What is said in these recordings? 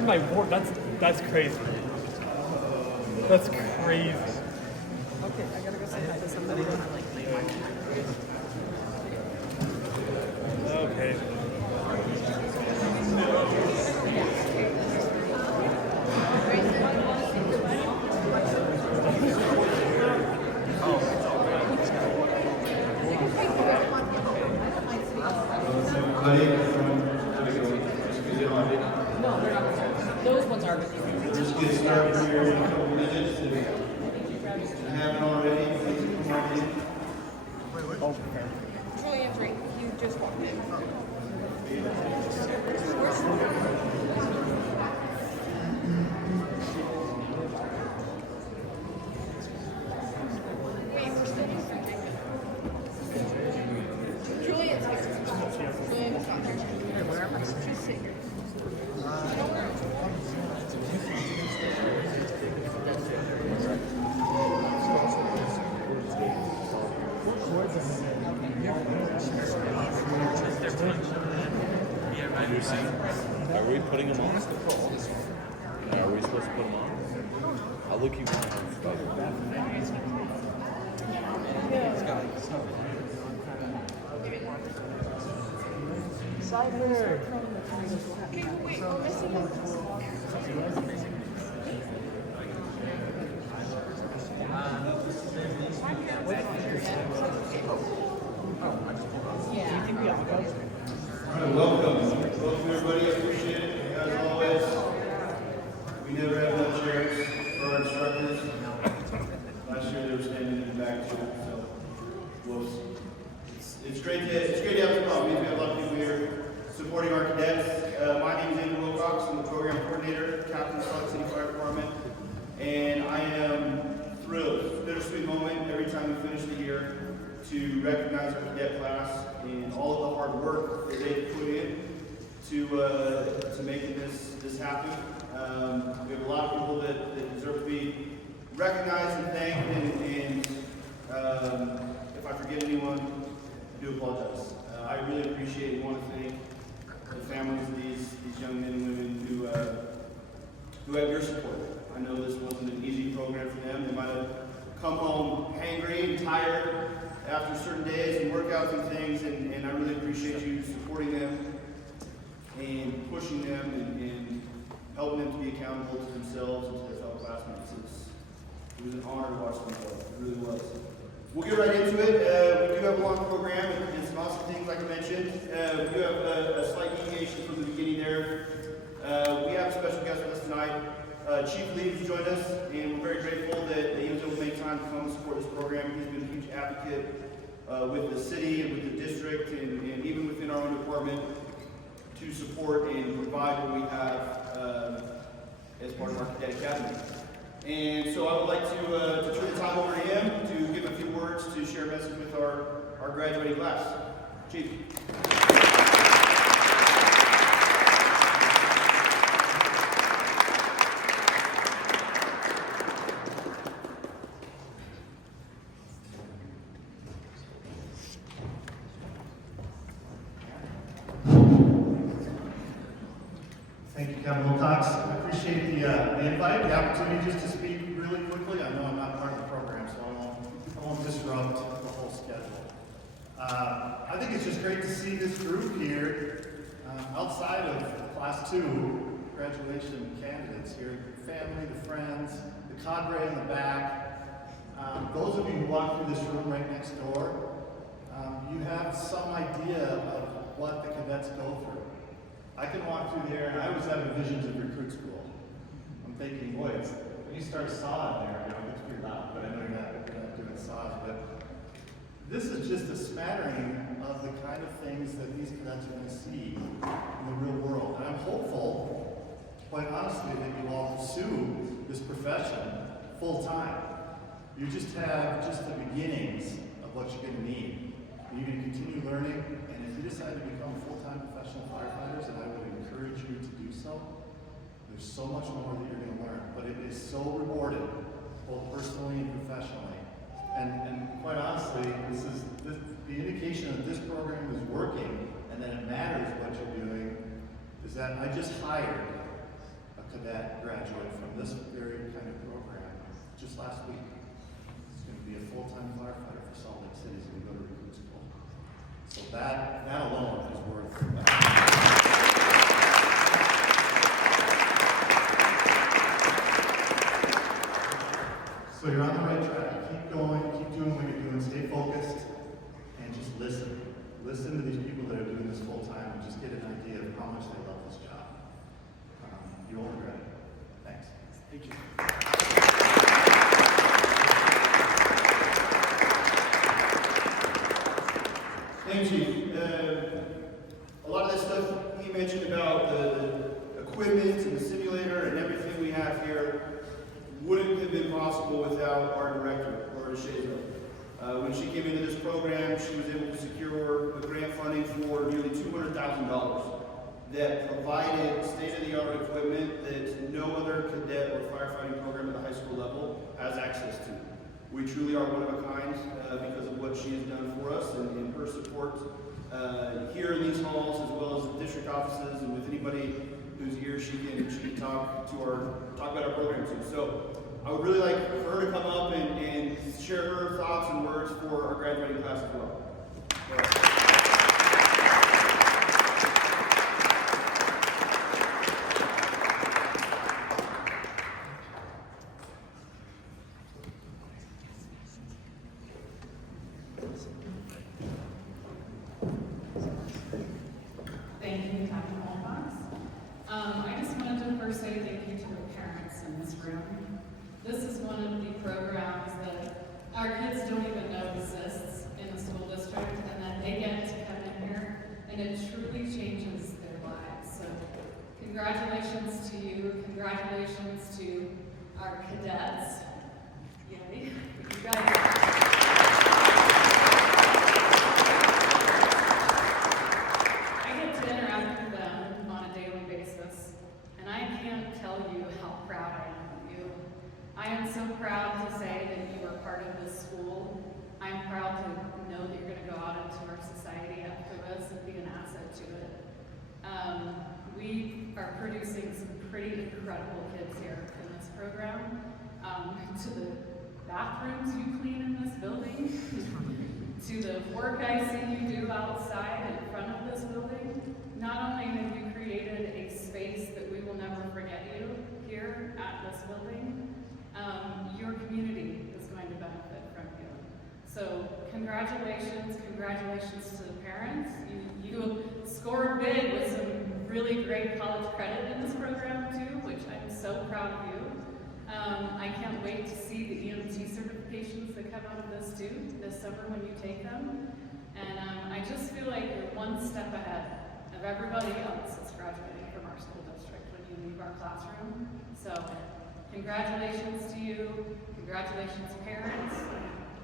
You're my ward. That's crazy. That's crazy. Okay, I gotta go say hi to somebody. Okay. Those ones are with you. Let's get started here in a couple minutes. If you haven't already, please come on in. Julian's right. You just walked in. Wait, we're still using Jacob. Julian's here. Julian is not there. Where am I? She's sitting here. Are we putting them on? Are we supposed to put them on? I'll look you up. Okay, wait, we're missing him. All right, welcome everybody. I appreciate it. As always, we never have enough chairs for our instructors. Last year they were standing in the back too, so it's great to have you come. We have a lot of people here supporting our cadets. My name is Andrew Wilcox. I'm the program coordinator, captain of Salt City Fire Department, and I am thrilled. It's a bittersweet moment every time we finish the year to recognize our cadet class and all of the hard work that they've put in to making this happen. We have a lot of people that deserve to be recognized and thanked, and if I forget anyone, I do apologize. I really appreciate and want to thank the families of these young men and women who have your support. I know this wasn't an easy program for them. They might have come home hangry and tired after certain days and workouts and things, and I really appreciate you supporting them and pushing them and helping them to be accountable to themselves and to their fellow classmates. It was an honor to watch them go. It really was. We'll get right into it. We do have a long program and some awesome things, like I mentioned. We do have a slight deviation from the beginning there. We have a special guest with us tonight. Chief Lee has joined us, and we're very grateful that he was able to make time to come and support this program. He's been a huge advocate with the city and with the district and even within our own department to support and provide what we have as part of our Cadet Academy. And so I would like to turn the time over to him to give a few words to share a message with our graduating class. Chief. Thank you, Captain Wilcox. I appreciate the invite, the opportunity just to speak really quickly. I know I'm not part of the program, so I won't disrupt the whole schedule. I think it's just great to see this group here outside of Class 2 graduation candidates here. The family, the friends, the cadre in the back. Those of you who walk through this room right next door, you have some idea of what the cadets go through. I can walk through there, and I was having visions of recruit school. I'm thinking, boy, when you start saw in there, it's pretty loud, but I know you're not doing saws, but this is just a smattering of the kind of things that these cadets are going to see in the real world. And I'm hopeful, quite honestly, that you all pursue this profession full time. You just have just the beginnings of what you're going to need. You're going to continue learning, and if you decide to become full-time professional firefighters, and I would encourage you to do so, there's so much more that you're going to learn. But it is so rewarding, both personally and professionally. And quite honestly, the indication that this program is working and that it matters what you're doing is that I just hired cadet graduate from this very kind of program just last week. He's going to be a full-time firefighter for Salt Lake City. He's going to go to recruit school. So that alone is worth So you're on the right track. Keep going, keep doing what you're doing, stay focused, and just listen. Listen to these people that are doing this full time and just get an idea of how much they love this job. You won't regret it. Thanks. Thank you. Thank you. A lot of that stuff he mentioned about the equipment and the simulator and everything we have here wouldn't have been possible without our director, Laura DeShazo. When she came into this program, she was able to secure a grant funding for nearly $200,000 that provided state-of-the-art equipment that no other cadet or firefighting program at the high school level has access to. We truly are one of a kind because of what she has done for us and her support here in these halls, as well as the district offices, and with anybody whose ear she can talk about our program to. So I would really like for her to come up and share her thoughts and words for our graduating class as well. Thank you, Captain Holbox. I just wanted to first say thank you to the parents in this room. This is one of the programs that our kids don't even know exists in the school district, and that they get to come in here, and it truly changes their lives. So congratulations to you, congratulations to our cadets. Yay. You guys. I am so proud to say that you are part of this school. I am proud to know that you're going to go out into our society after this and be an asset to it. We are producing some pretty incredible kids here in this program. To the bathrooms you clean in this building, to the work I see you do outside in front of this building. Not only have you created a space that we will never forget you here at this building, your community is going to benefit from you. So congratulations to the parents. You scored big with some really great college credit in this program too, which I'm so proud of you. I can't wait to see the EMT certifications that come out of this too, this summer when you take them. And I just feel like you're one step ahead of everybody else that's graduating from our school district when you leave our classroom. So congratulations to you, congratulations parents.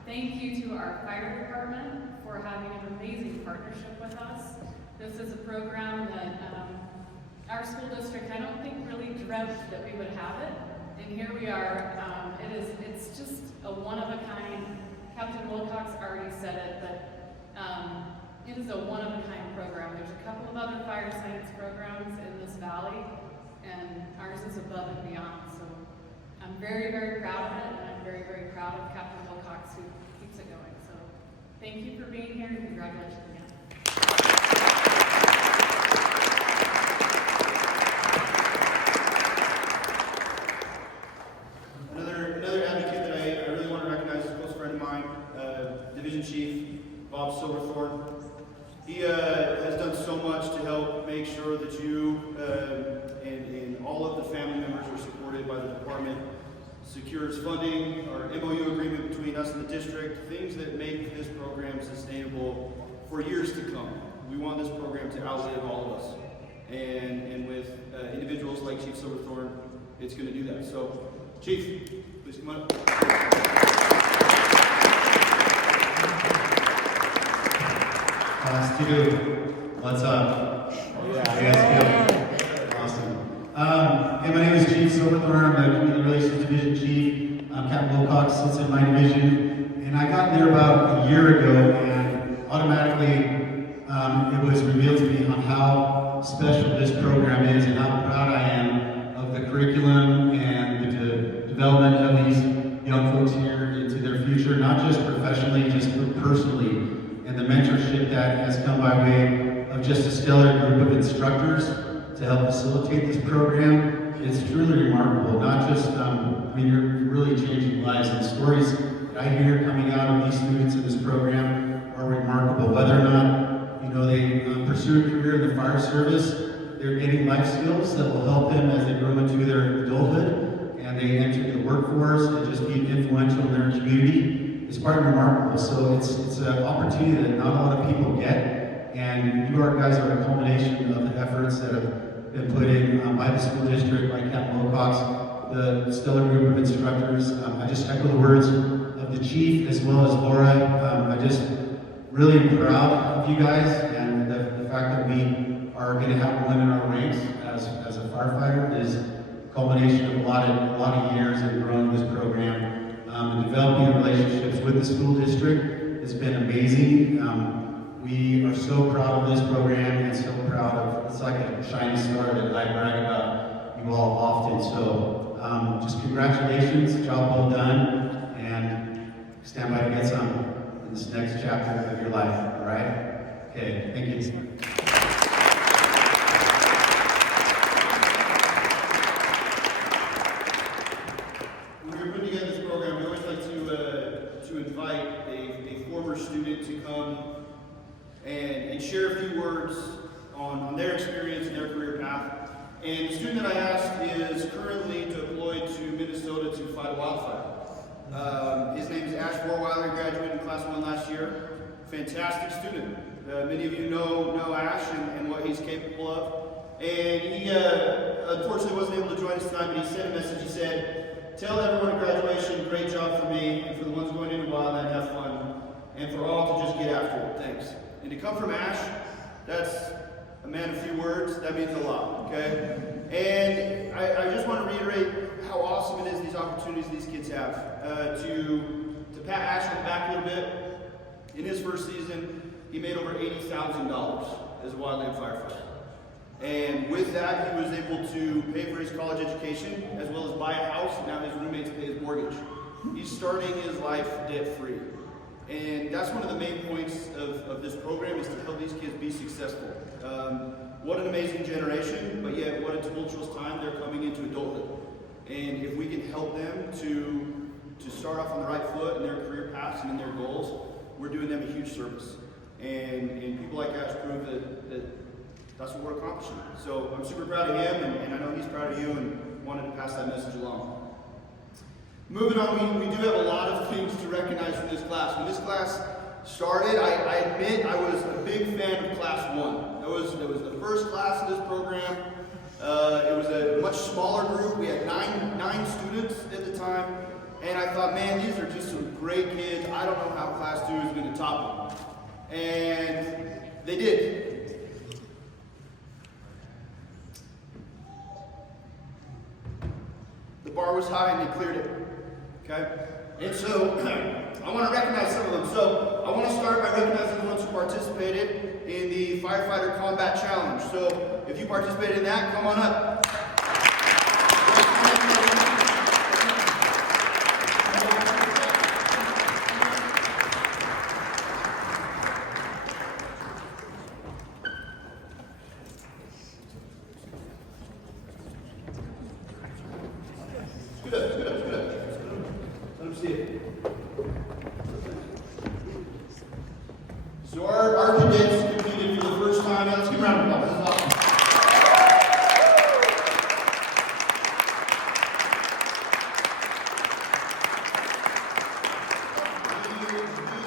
Thank you to our fire department for having an amazing partnership with us. This is a program that our school district, I don't think really dreamt that we would have it. And here we are. It's just a one-of-a-kind. Captain Wilcox already said it, but it is a one-of-a-kind program. There's a couple of other fire science programs in this valley, and ours is above and beyond. So I'm very, very proud of it, and I'm very, very proud of Captain Wilcox who keeps it going. So thank you for being here, and congratulations again. Another advocate that I really want to recognize is a close friend of mine, Division Chief Bob Silverthorne. He has done so much to help make sure that you and all of the family members are supported by the department. Secures funding, our MOU agreement between us and the district, things that make this program sustainable for years to come. We want this program to outlive all of us. And with individuals like Chief Silverthorne, it's going to do that. So, Chief, please come up. Class 2, what's up? How you guys feel? Awesome. Hey, my name is Chief Silverthorne. I'm the Community Relations Division Chief. Captain Wilcox sits in my division. And I got there about a year ago, and automatically it was revealed to me on how special this program is and how proud I am of the curriculum professionally, just personally, and the mentorship that has come by way of just a stellar group of instructors to help facilitate this program. It's truly remarkable. Not just, you're really changing lives, and stories that I hear coming out of these students in this program are remarkable. Whether or not, they pursue a career in the fire service, they're getting life skills that will help them as they grow into their adulthood and they enter the workforce and just be influential in their community. It's quite remarkable. So it's an opportunity that not a lot of people get, and you guys are a culmination of the efforts that have been put in by the school district, by Captain Wilcox, the stellar group of instructors. I just echo the words of the chief as well as Laura. I just really am proud of you guys, and the fact that we are going to have one in our ranks as a firefighter is a culmination of a lot of years and growing this program. And developing relationships with the school district has been amazing. We are so proud of this program and so proud of, it's like a shiny star that I brag about you all often. So just congratulations, job well done, and stand by to get some in this next chapter of your life, all right? Okay, thank you. When we're putting together this program, we always like to invite a former student to come and share a few words on their experience and their career path. And the student that I asked is currently deployed to Minnesota to fight a wildfire. His name is Ash Warweiler. He graduated in class 1 last year. Fantastic student. Many of you know Ash and what he's capable of. And he unfortunately wasn't able to join us tonight, but he sent a message. He said, "Tell everyone at graduation, great job for me, and for the ones going into wildland, have fun, and for all to just get after it. Thanks." And to come from Ash, that's a man of few words. That means a lot, okay? And I just want to reiterate how awesome it is, these opportunities these kids have. To pat Ash on the back a little bit, in his first season, he made over $80,000 as a wildland firefighter. And with that, he was able to pay for his college education, as well as buy a house, and now his roommates pay his mortgage. He's starting his life debt-free. And that's one of the main points of this program, is to help these kids be successful. What an amazing generation, but yet what a tumultuous time they're coming into adulthood. And if we can help them to start off on the right foot in their career paths and in their goals, we're doing them a huge service. And people like Ash prove that that's what we're accomplishing. So I'm super proud of him, and I know he's proud of you, and wanted to pass that message along. Moving on, we do have a lot of things to recognize from this class. When this class started, I admit I was a big fan of class 1. That was the first class of this program. It was a much smaller group. We had nine students at the time, and I thought, man, these are just some great kids. I don't know how class 2 is going to top them. And they did. The bar was high and they cleared it. Okay? And so, I want to recognize some of them. So, I want to start by recognizing the ones who participated in the Firefighter Combat Challenge. So, if you participated in that, come on up. So our cadets competed for the first time. Let's give a round of applause. This is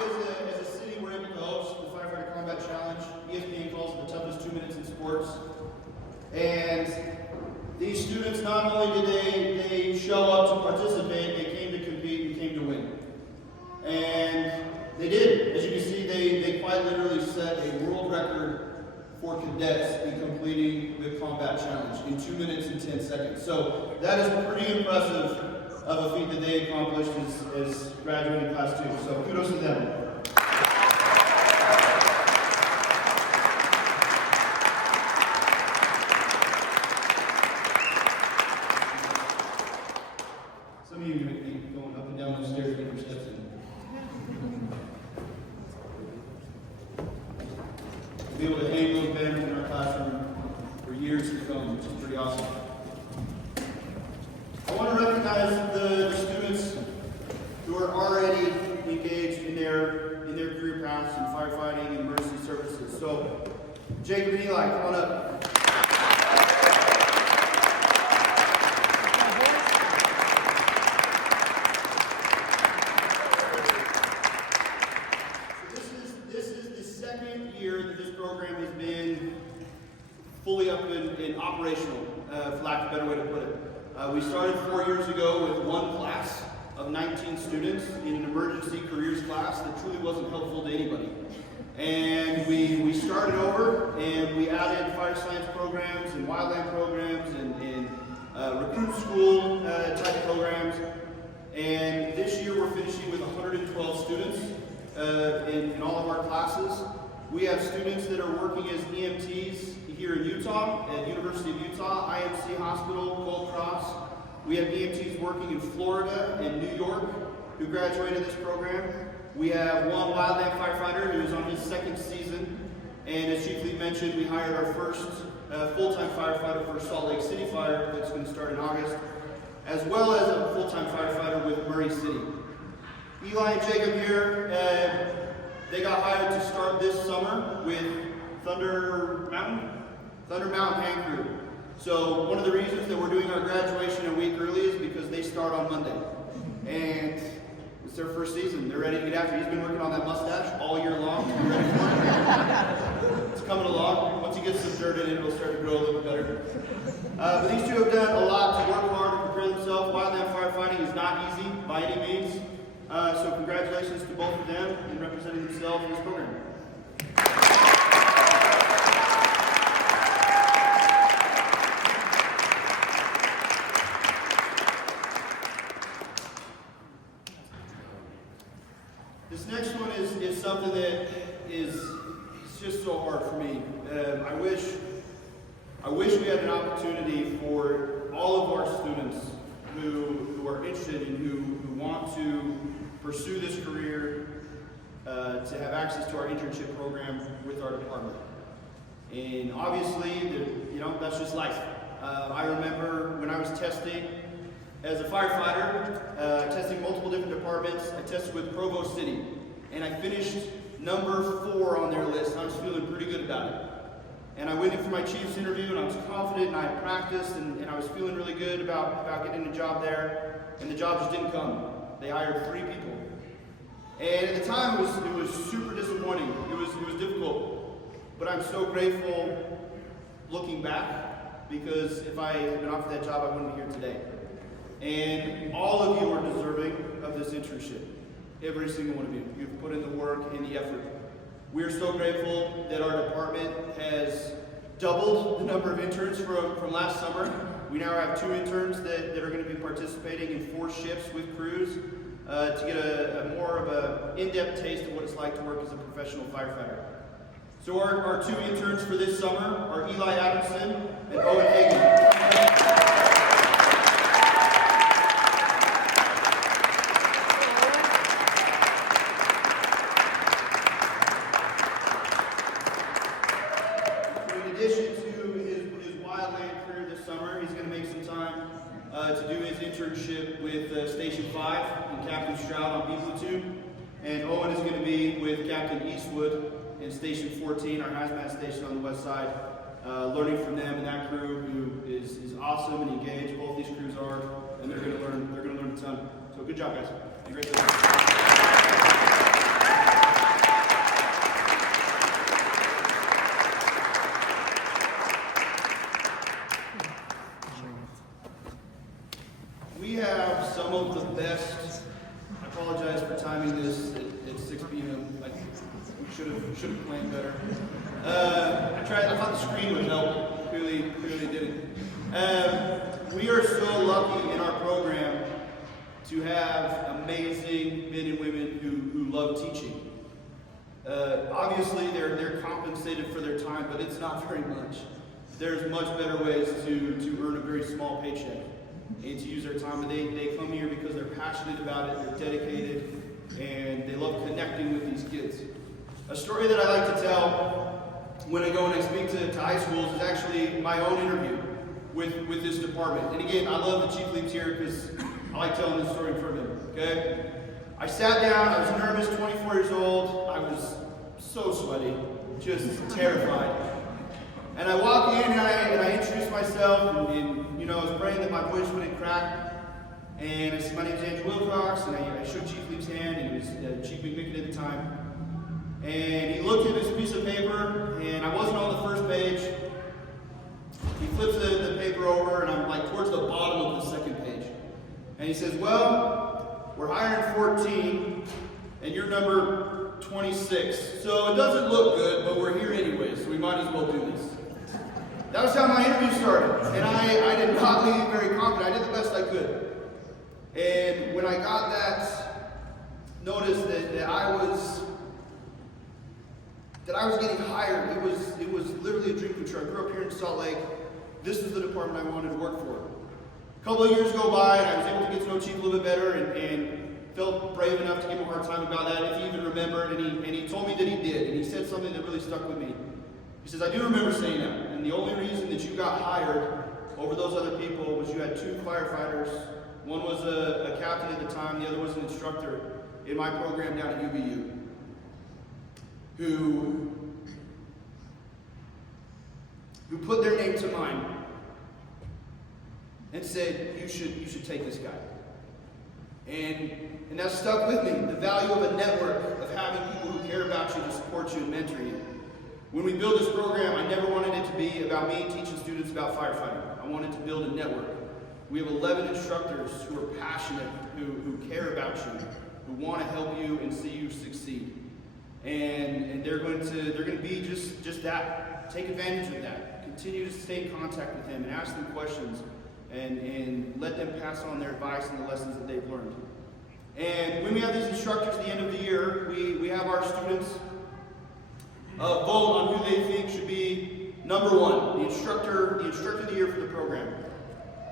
awesome. We as a city were able to host the Firefighter Combat Challenge. ESPN calls it the toughest 2 minutes in sports. And these students, not only did they show up to participate, they came to compete and came to win. And they did. As you can see, they quite literally set a world record for cadets in completing the combat challenge in 2 minutes and 10 seconds. So that is pretty impressive of a feat that they accomplished as graduating class 2. So kudos to them. Some of you may be going up and down those stairs to get your steps in. recognize the students who are already engaged in their career paths in firefighting and emergency services. So, Jacob and Eli, come on up. This is the second year that this program has been fully up and operational, for lack of a better way to put it. We started 4 years ago with one class of 19 students in an emergency careers class that truly wasn't helpful to anybody. And we started over and we added fire science programs and wildland programs and recruit school type programs. And this year we're finishing with 112 students in all of our classes. We have students that are working as EMTs here in Utah, at University of Utah, IMC Hospital, Gold Cross. We have EMTs working in Florida and New York who graduated this program. We have one wildland firefighter who is on his second season. And as Chief Lee mentioned, we hired our first full-time firefighter for Salt Lake City Fire that's going to start in August, as well as a full-time firefighter with Murray City. Eli and Jacob here, they got hired to start this summer with Thunder Mountain Hand Crew. So one of the reasons that we're doing our graduation a week early is because they start on Monday. And it's their first season. They're ready to get after it. He's been working on that mustache all year long. He's ready for it. It's coming along. Once he gets some dirt in it, it'll start to grow a little bit better. But these two have done a lot to work hard to prepare themselves. Wildland firefighting is not easy by any means. So congratulations to both of them in representing themselves in this program. This next one is something that is just so hard for me. I wish we had an opportunity for all of our students who are interested and who want to pursue this career to have access to our internship program with our department. And obviously, that's just life. I remember when I was testing as a firefighter, testing multiple different departments. I tested with Provo City, and I finished number 4 on their list. I was feeling pretty good about it. And I went in for my chief's interview, and I was confident, and I practiced, and I was feeling really good about getting a job there. And the job just didn't come. They hired 3 people. And at the time, it was super disappointing. It was difficult. But I'm so grateful looking back, because if I had been offered that job, I wouldn't be here today. And all of you are deserving of this internship. Every single one of you. You've put in the work and the effort. We are so grateful that our department has doubled the number of interns from last summer. We now have 2 interns that are going to be participating in 4 shifts with crews to get a more of an in-depth taste of what it's like to work as a professional firefighter. So our 2 interns for this summer are Eli Adamson and Owen Hagan. To do his internship with Station 5 and Captain Stroud on B Platoon. And Owen is going to be with Captain Eastwood in Station 14, our hazmat station on the west side, learning from them and that crew who is awesome and engaged. Both these crews are, and they're going to learn a ton. So good job, guys. Great job. We have some of the best. I apologize for timing this at 6 p.m. I should have planned better. I thought the screen would help. Clearly didn't. We are so lucky in our program to have amazing men and women who love teaching. Obviously, they're compensated for their time, but it's not very much. There's much better ways to earn a very small paycheck and to use their time. And they come here because they're passionate about it, they're dedicated, and they love connecting with these kids. A story that I like to tell when I go and I speak to high schools is actually my own interview with this department. And again, I love the chief leads here because I like telling this story in front of him, okay? I sat down, I was nervous, 24 years old, I was so sweaty, just terrified. And I walk in and I introduce myself, and you know, I was praying that my voice wouldn't crack. And I said, my name's Andrew Wilcox, and I shook Chief Lee's hand, and it was Chief McMicken at the time. And he looked at this piece of paper, and I wasn't on the first page. He flips the paper over, and I'm like towards the bottom of the second page. And he says, well, we're hiring 14, and you're number 26. So it doesn't look good, but we're here anyway, so we might as well do this. That was how my interview started. And I did not leave very confident. I did the best I could. And when I got that notice that I was getting hired, it was literally a dream come true. I grew up here in Salt Lake. This is the department I wanted to work for. A couple of years go by, and I was able to get to know Chief a little bit better, and felt brave enough to give him a hard time about that, if he even remembered. And he told me that he did, and he said something that really stuck with me. He says, I do remember saying that, and the only reason that you got hired over those other people was you had 2 firefighters. One was a captain at the time, the other was an instructor in my program down at UVU, who put their name to mine and said, you should take this guy. And that stuck with me, the value of a network, of having people who care about you, to support you and mentor you. When we built this program, I never wanted it to be about me teaching students about firefighting. I wanted to build a network. We have 11 instructors who are passionate, who care about you, who want to help you and see you succeed. And they're going to be just that. Take advantage of that. Continue to stay in contact with them and ask them questions, and let them pass on their advice and the lessons that they've learned. And when we have these instructors at the end of the year, we have our students vote on who they think should be number 1, the instructor of the year for the program.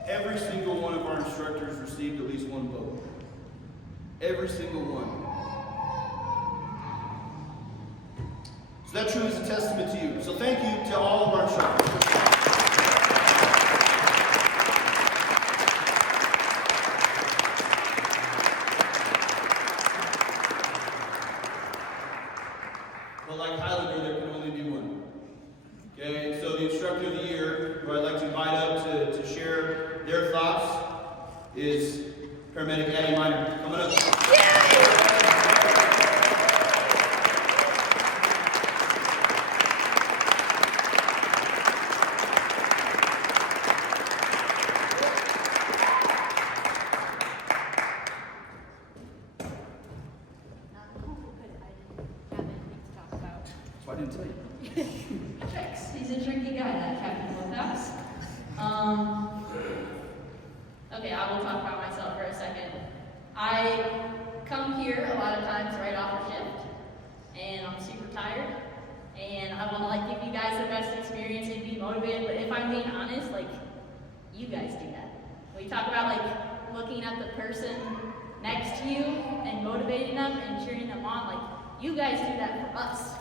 Every single one of our instructors received at least 1 vote. Every single one. So that truly is a testament to you. So thank you to all of our instructors. Well, like Highlander, there can only be one. Okay, and so the instructor of the year, who I'd like to invite up to share their thoughts, is paramedic Addie Miner. Coming up. I didn't tell you. Tricks. He's a tricky guy, that Captain Wilcox. Okay, I will talk about myself for a second. I come here a lot of times right off a shift, and I'm super tired, and I want to give you guys the best experience and be motivated. But if I'm being honest, you guys do that. We talk about looking at the person next to you and motivating them and cheering them on. You guys do that for us.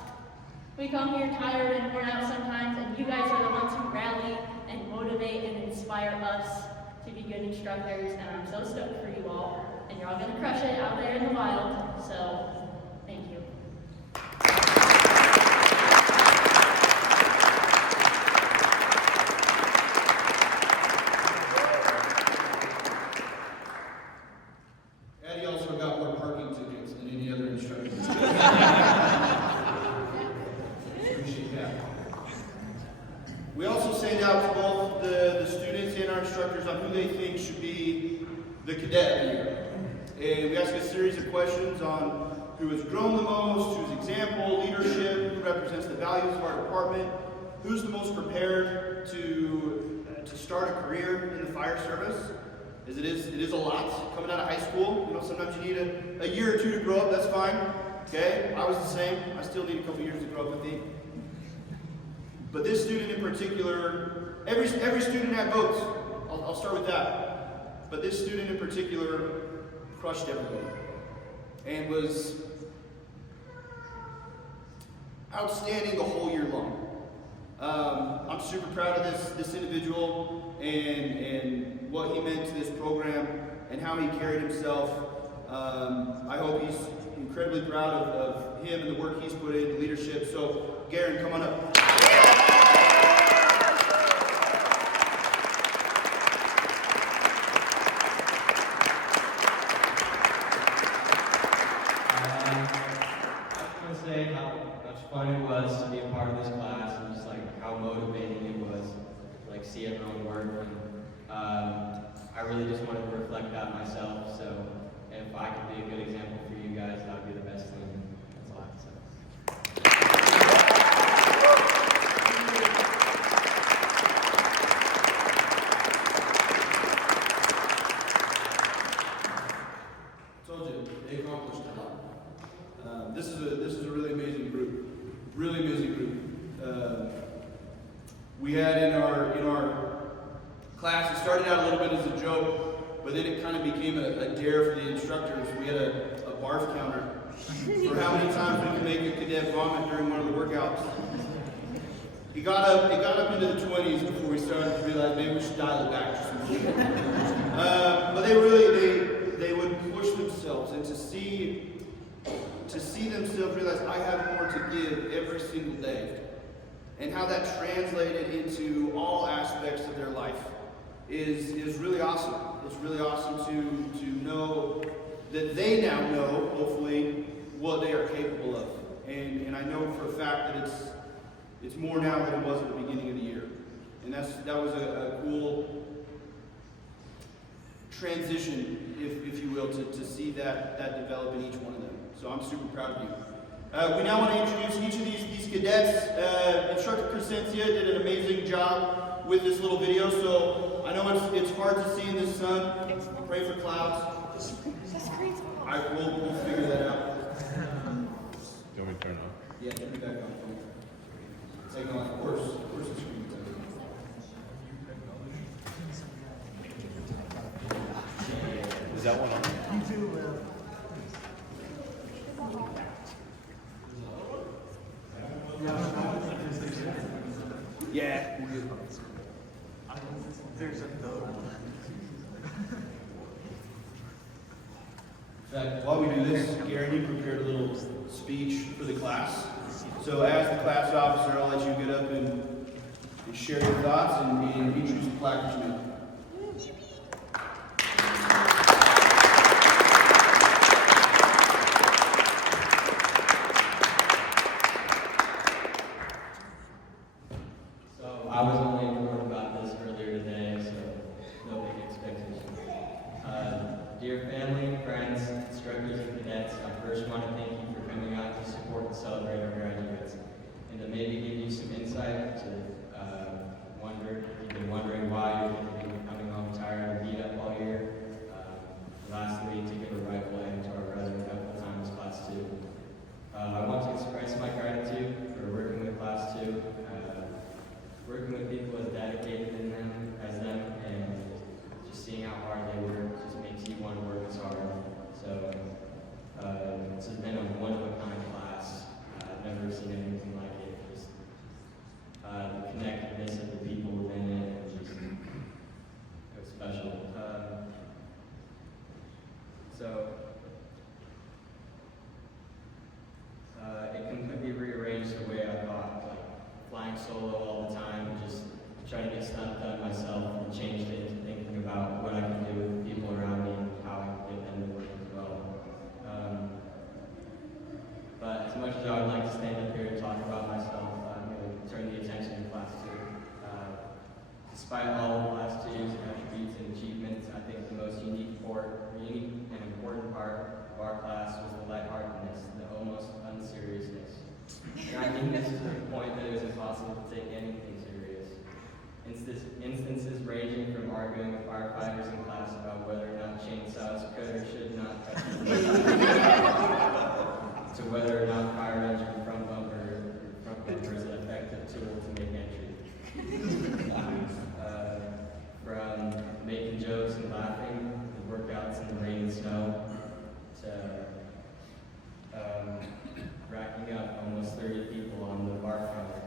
We come here tired and worn out sometimes, and you guys are the ones who rally and motivate and inspire us to be good instructors, and I'm so stoked for you all, and you're all going to crush it out there in the wild, so thank you. Addie also got more parking tickets than any other instructor. We also send out to both the students and our instructors on who they think should be the cadet of the year. And we ask a series of questions on who has grown the most, whose example, leadership, who represents the values of our department, who's the most prepared to start a career in the fire service. As it is a lot coming out of high school. Sometimes you need a year or 2 to grow up, that's fine. Okay, I was the same. I still need a couple years to grow up, I think. But this student in particular, every student had votes. I'll start with that. But this student in particular crushed everybody and was outstanding the whole year long. I'm super proud of this individual and what he meant to this program. and how he carried himself. I hope he's incredibly proud of him and the work he's put in, leadership. So, Garen, come on up. Say how much fun it was to be a part of this class, and just like how motivating it was to like see everyone work. And I really just wanted to reflect that myself. So if I could be a good example for you guys, that would be the best thing. That's all I have to say. Told you, they accomplished a lot. This is a really amazing group. Really amazing group. We had in our class, it started out a little bit as a joke, but then it kind of became a dare for the instructors. We had a barf counter for how many times we could make a cadet vomit during one of the workouts. It got up into the 20s before we started to realize maybe we should dial it back just a little bit. But they would push themselves, and to see themselves realize I have more to give every single day, and how that translated into all aspects of their life is really awesome. It's really awesome to know that they now know, hopefully, what they are capable of. And I know for a fact that it's more now than it was at the beginning of the year. And that was a cool transition, if you will, to see that develop in each one of them. So I'm super proud of you. We now want to introduce each of these cadets. Instructor Crescencia did an amazing job with this little video, so I know it's hard to see in this sun. Pray for clouds. We'll figure that out. Do you want me to turn it on? Yeah, turn me back on. Take on, of course it's screen time. Is that one on? Yeah. There's a note. In fact, while we do this, Garen, you prepared a little speech for the class. So as the class officer, I'll let you get up and share your thoughts and introduce the plaque that you made. I was only informed about this earlier today, so no big expectations. Dear family, friends, instructors, and cadets, I first want to thank you for coming out to support and celebrate our graduates, and to maybe give you some insight to wonder if you've been wondering why you're coming home tired and beat up all year. Lastly, to give a rightful end to our brother a couple times, Class 2. I want to express my gratitude for working with Class 2. Working with people as dedicated as them, and just seeing how hard they work just makes you want to work as hard. So this has been a one-of-a-kind class. I've never seen anything like it. Just the connectedness of the people within it, and just it was special. It completely rearranged the way I thought. Flying solo all the time, and just trying to get stuff done myself, and changed it into thinking about what I can do with the people around me and how I can get them to work as well. But as much as I would like to stand up here and talk about myself, I'm going to turn the attention to Class 2. Despite all of Class 2's attributes and achievements, I think the most unique and important part of our class was the lightheartedness, the almost unseriousness. And I think this is the point that it was impossible to take anything serious. Instances ranging from arguing with firefighters in class about whether or not chainsaws could or should not touch the to whether or not fire engine front bumper is an effective tool to make entry. From making jokes and laughing, the workouts in the rain and snow, to racking up almost 30 people on the bar counter.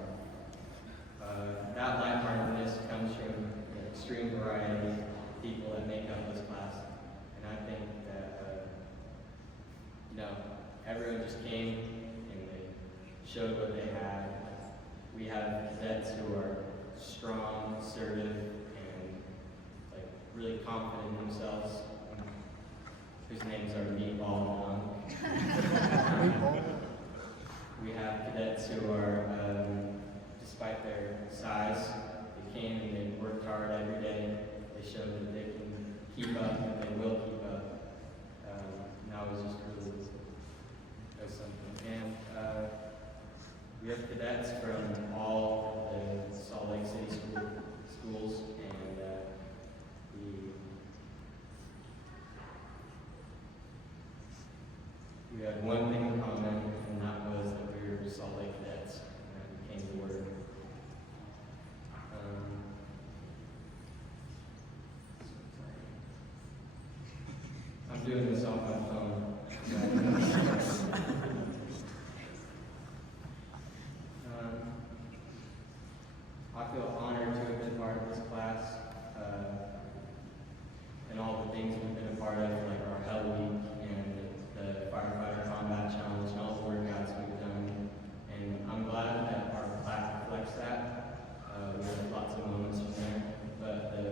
That lightheartedness comes from the extreme variety of people that make up this class. really confident in themselves, whose names are Meatball and Dunk. We have cadets who are, despite their size, they came and they worked hard every day. They showed that they can keep up and they will keep up. And that was just really something. And we have cadets from all the Salt Lake City schools, and we had one thing in common, and that was that we were Salt Lake cadets, and that became the word. I'm doing this off my phone. I feel honored to have been part of this class, and all the things we've been a part of, like our Hell Week and the Firefighter Combat Challenge and all the workouts we've done. And I'm glad that our class reflects that. We had lots of moments from there. But the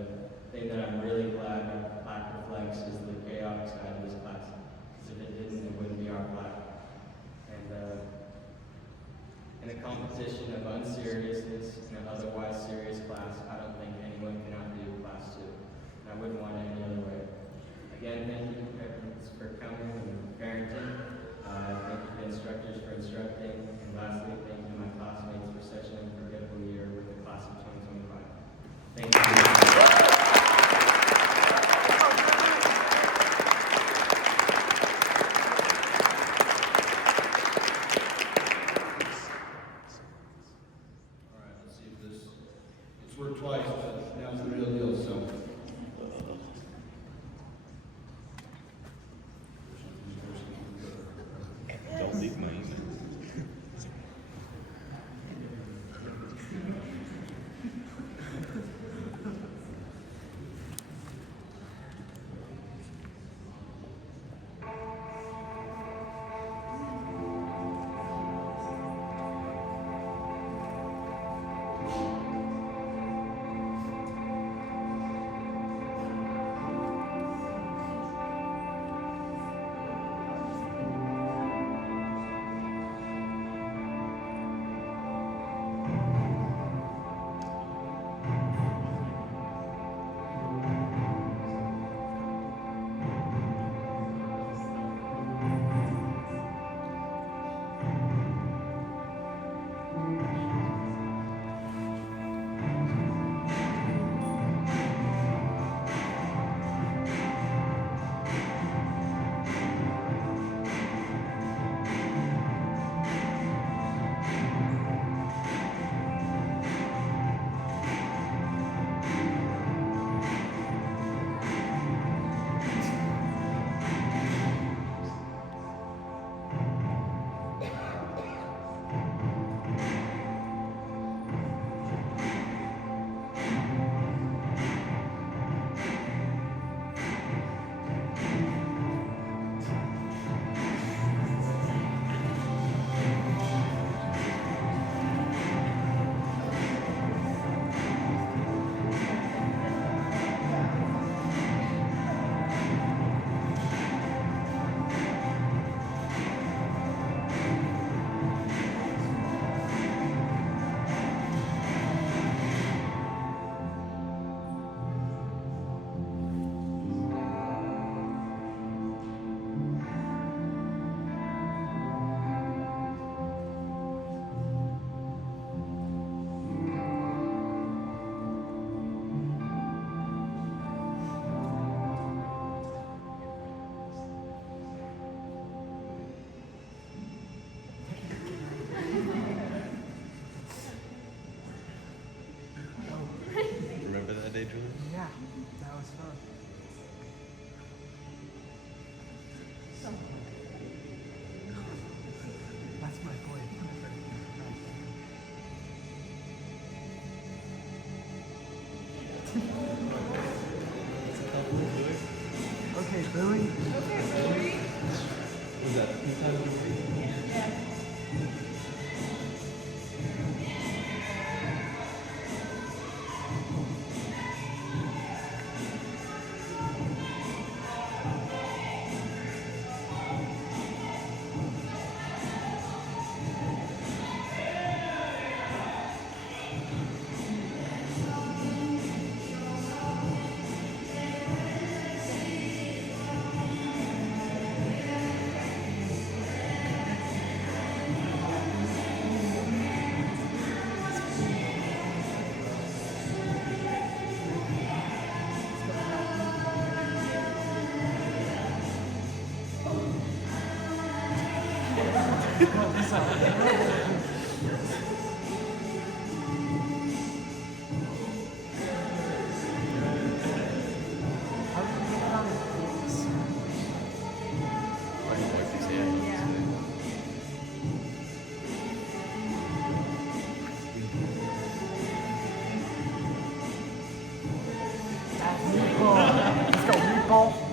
thing that I'm really glad our plaque reflects is the chaotic side of this class. Because if it didn't, it wouldn't be our plaque. And in a competition of unseriousness in an otherwise serious class, I don't think anyone can outdo class 2. And I wouldn't want it any other way. Again, thank you parents for coming and parenting. Thank you to instructors for instructing. And lastly, thank you to my classmates for such an unforgettable year with the class of 2025. Thank you. Worked twice, but now's the real deal, so. Don't leave my email. Day, Julie? Yeah, that was fun. That's my boy. Okay, Billy. Was that a few times a week? Yeah. I can wipe his hands. Let's go, meatball.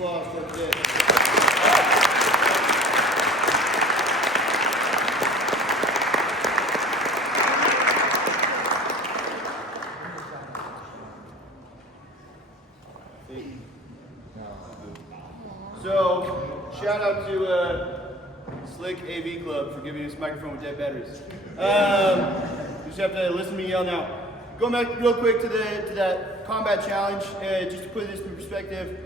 applause for Cadet. So, shout out to Slick AV Club for giving us a microphone with dead batteries. You just have to listen to me yell now. Going back real quick to that combat challenge, just to put this in perspective,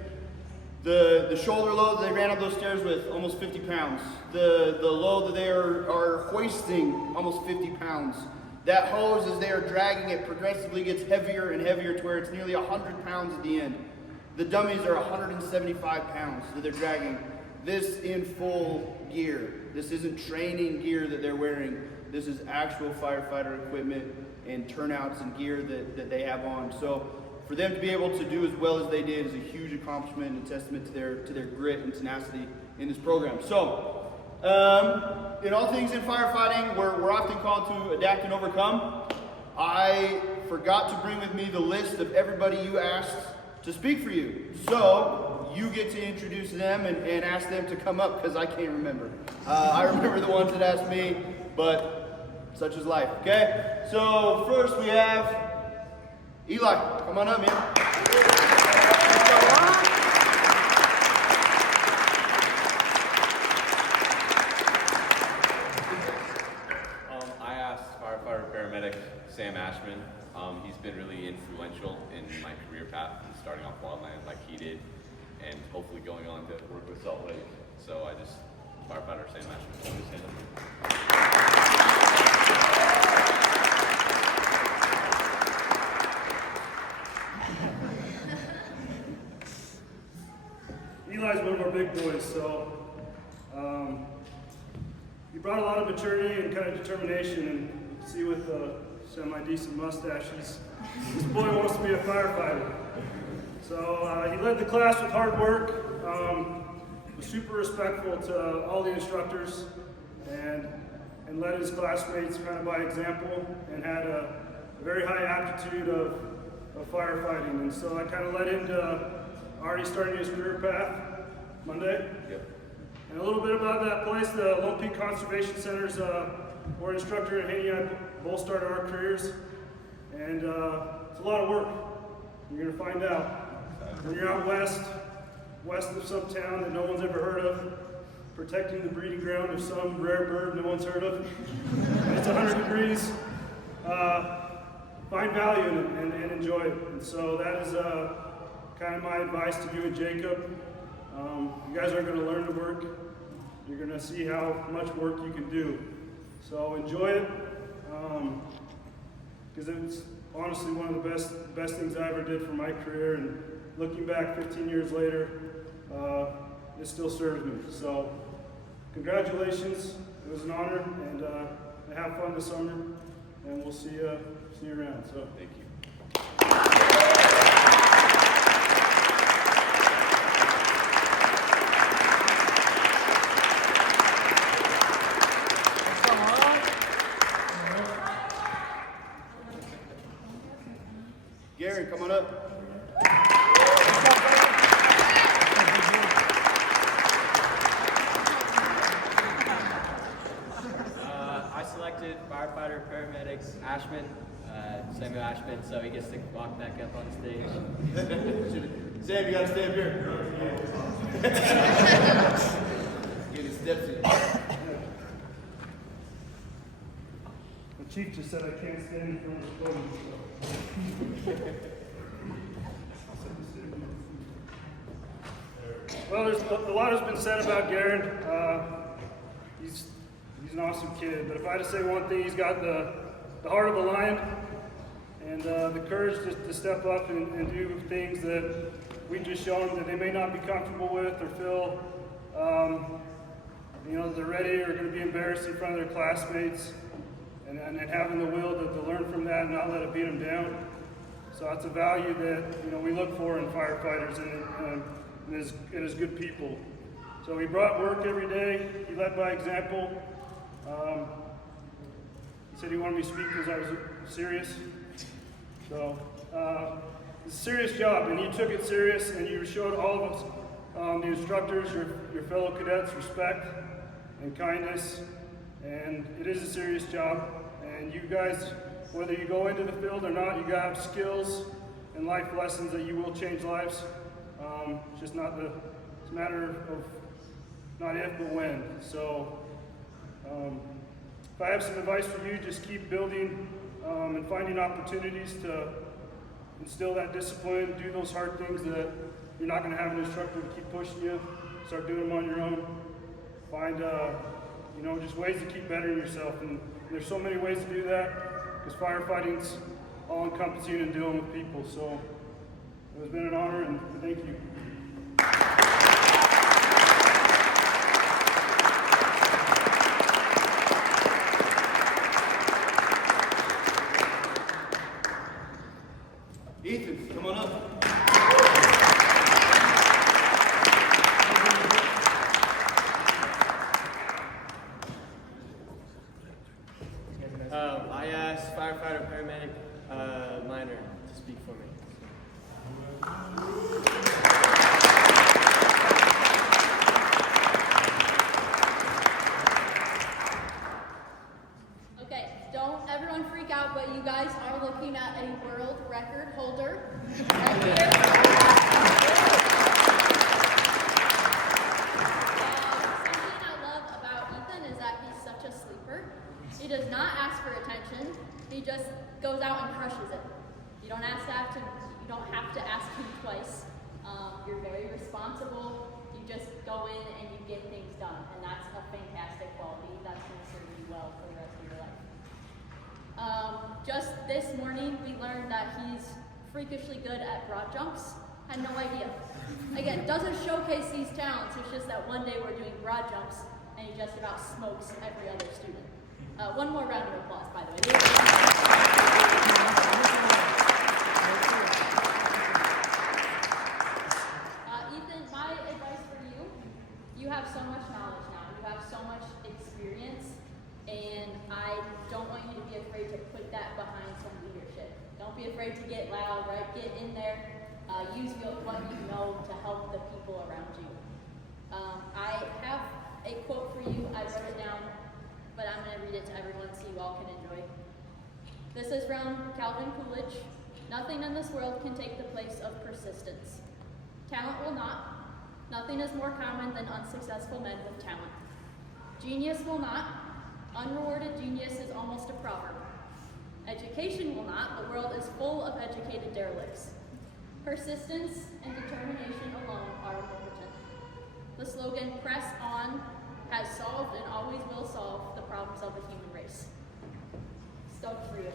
the shoulder load that they ran up those stairs with, almost 50 pounds. The load that they are hoisting, almost 50 pounds. That hose, as they are dragging it, progressively gets heavier and heavier to where it's nearly 100 pounds at the end. The dummies are 175 pounds that they're dragging. This in full gear. This isn't training gear that they're wearing. This is actual firefighter equipment and turnouts and gear that they have on. So for them to be able to do as well as they did is a huge accomplishment and a testament to their grit and tenacity in this program. So in all things in firefighting, we're often called to adapt and overcome. I forgot to bring with me the list of everybody you asked to speak for you. So you get to introduce them and ask them to come up, because I can't remember. I remember the ones that asked me, but such is life, okay? So first we have Eli. Come on up, man. I asked firefighter paramedic Sam Ashman. He's been really influential in my career path, from starting off wildland like he did, and hopefully going on to work with Salt Lake. So I just, firefighter Sam Ashman. Eli's one of our big boys, so he brought a lot of maturity and kind of determination, and you can see with a semi-decent mustache, this boy wants to be a firefighter. So he led the class with hard work, was super respectful to all the instructors, and led his classmates kind of by example, and had a very high aptitude of firefighting. And so that kind of led him to already starting his career path Monday. Yep. And a little bit about that place, the Lone Peak Conservation Center's where instructor and Haney and I both started our careers. And it's a lot of work. You're gonna find out. When you're out west of some town that no one's ever heard of, protecting the breeding ground of some rare bird no one's heard of, and it's 100 degrees, find value in it and enjoy it. And so that is kind of my advice to you and Jacob. You guys aren't going to learn to work. You're going to see how much work you can do. So enjoy it, because it's honestly one of the best things I ever did for my career. And looking back 15 years later, it still serves me. So congratulations. It was an honor, and have fun this summer. And we'll see you around. So Thank you. Gary, come on up. I selected firefighter paramedics Ashman, Samuel Ashman, so he gets to walk back up on stage. Sam, you gotta stay up here. Get his steps in. the chief just said I can't stand in front of the podium. Well, a lot has been said about Garen. He's an awesome kid, but if I had to say one thing, he's got the heart of a lion and the courage to step up and do things that we've just shown that they may not be comfortable with or feel they're ready or going to be embarrassed in front of their classmates, and having the will to learn from that and not let it beat them down. So that's a value that we look for in firefighters and as good people. So he brought work every day. He led by example. He said he wanted me to speak because I was serious. So it's a serious job, and you took it serious, and you showed all of us the instructors, your fellow cadets, respect and kindness. And it is a serious job. And you guys, whether you go into the field or not, you gotta have skills and life lessons that you will change lives. It's just not it's a matter of not if, but when. So if I have some advice for you, just keep building and finding opportunities to instill that discipline, do those hard things that you're not gonna have an instructor to keep pushing you. Start doing them on your own. Find just ways to keep bettering yourself. And there's so many ways to do that, because firefighting's all encompassing and dealing with people. So it has been an honor, and thank you. Ethan, come on up. I asked firefighter paramedic Minor to speak for me. Okay, don't everyone freak out, but you guys are looking at a world record holder right here. Something I love about Ethan is that he's such a sleeper. He does not ask for attention. He just goes out and crushes it. You don't have to ask him twice. You're very responsible. You just go in and you get things done, and that's a fantastic quality. That's going to serve you well for the rest of your life. Just this morning, we learned that he's freakishly good at broad jumps. Had no idea. Again, doesn't showcase these talents. It's just that one day we're doing broad jumps, and he just about smokes every other student. One more round of applause, by the way. Ethan, my advice for you, you have so much knowledge now. You have so much experience, and I don't want you to be afraid to put that behind some leadership. Don't be afraid to get loud, right? Get in there. Use what you know to help the people around you. I have a quote for you. I wrote it down, but I'm going to read it to everyone so you all can enjoy. This is from Calvin Coolidge. Nothing in this world can take the place of persistence. Talent will not. Nothing is more common than unsuccessful men with talent. Genius will not. Unrewarded genius is almost a proverb. Education will not. The world is full of educated derelicts. Persistence and determination alone are omnipotent. The slogan, "Press on," has solved and always will solve the problems of the human race. Stoked for you.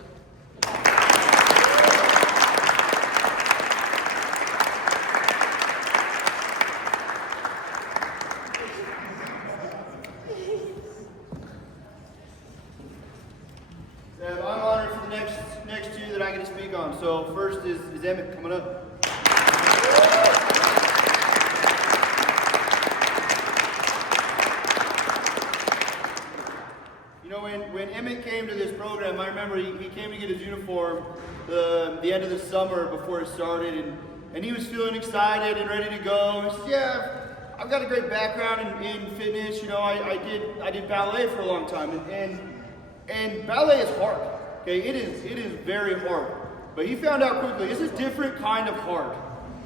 I'm honored for the next two that I get to speak on. So first is Emmett coming up. You know, when Emmett came to this program, I remember he came to get his uniform the end of the summer before it started, and he was feeling excited and ready to go. He said, "Yeah, I've got a great background in fitness. You know, I did ballet for a long time, and ballet is hard. Okay, it is very hard. But he found out quickly it's a different kind of hard.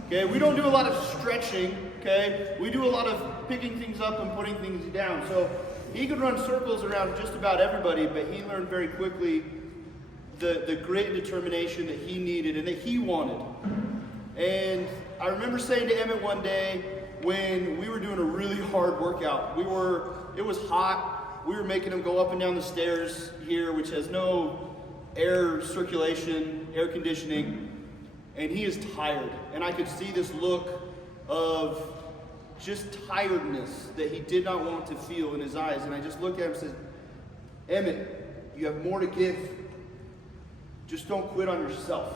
Okay, we don't do a lot of stretching. Okay, we do a lot of picking things up and putting things down. So he could run circles around just about everybody, but he learned very quickly the grit and determination that he needed and that he wanted. And I remember saying to Emmett one day when we were doing a really hard workout, it was hot. We were making him go up and down the stairs here, which has no air circulation, air conditioning, and he is tired. And I could see this look of just tiredness that he did not want to feel in his eyes. And I just looked at him and said, "Emmett, you have more to give. Just don't quit on yourself."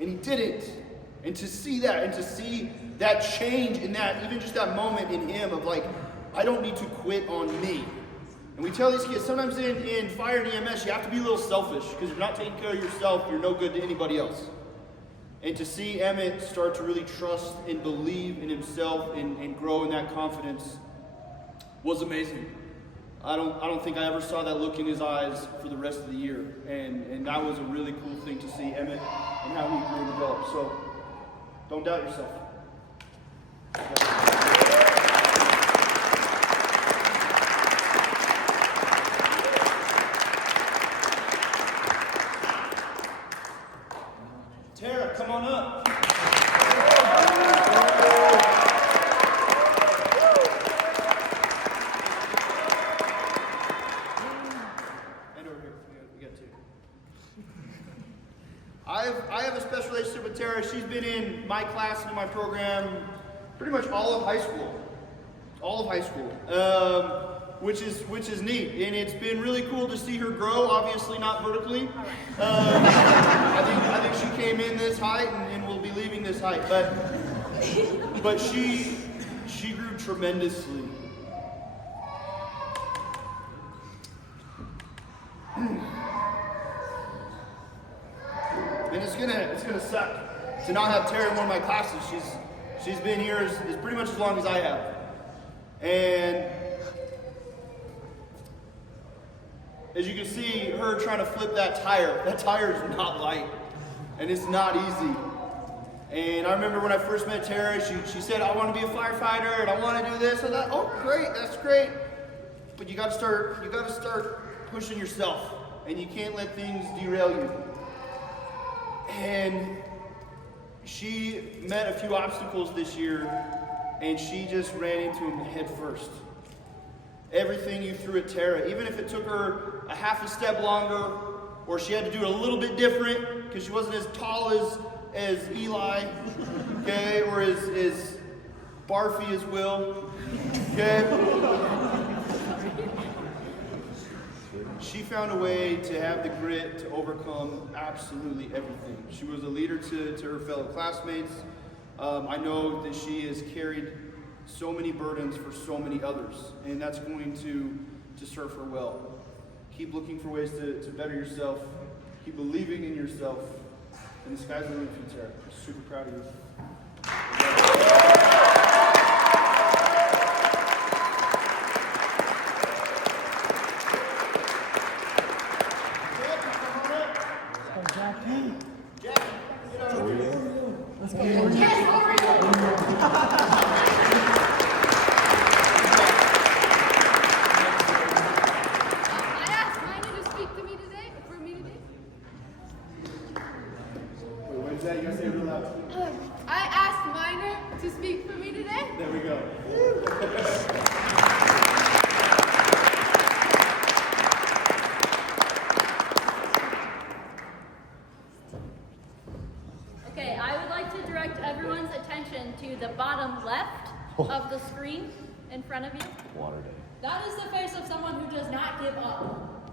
And he didn't. And to see that change in that, even just that moment in him of like, I don't need to quit on me. And we tell these kids, sometimes in fire and EMS, you have to be a little selfish, because if you're not taking care of yourself, you're no good to anybody else. And to see Emmett start to really trust and believe in himself and grow in that confidence was amazing. I don't think I ever saw that look in his eyes for the rest of the year. And that was a really cool thing to see Emmett and how he grew and developed. So don't doubt yourself. Tara, come on up. And over here, we got two. I have a special relationship with Tara. She's been in my class and in my program pretty much all of high school. Which is neat, and it's been really cool to see her grow. Obviously, not vertically. I think she came in this height and will be leaving this height, but she grew tremendously. And it's gonna suck to not have Tara in one of my classes. She's been here as pretty much as long as I have, and as you can see, her trying to flip that tire is not light, and it's not easy. And I remember when I first met Tara, she said, I want to be a firefighter, and I want to do this. I thought, oh, great, that's great. But you got to start pushing yourself, and you can't let things derail you. And she met a few obstacles this year, and she just ran into them head first. Everything you threw at Tara, even if it took her a half a step longer, or she had to do it a little bit different because she wasn't as tall as Eli, okay, or as barfy as Will, okay. She found a way to have the grit to overcome absolutely everything. She was a leader to her fellow classmates. I know that she has carried so many burdens for so many others, and that's going to serve her well. Keep looking for ways to better yourself. Keep believing in yourself, and the sky's the limit for you, Tara. I'm super proud of you. I asked Minor to speak for me today. There we go. Okay, I would like to direct everyone's attention to the bottom left of the screen in front of you. Water day. That is the face of someone who does not give up.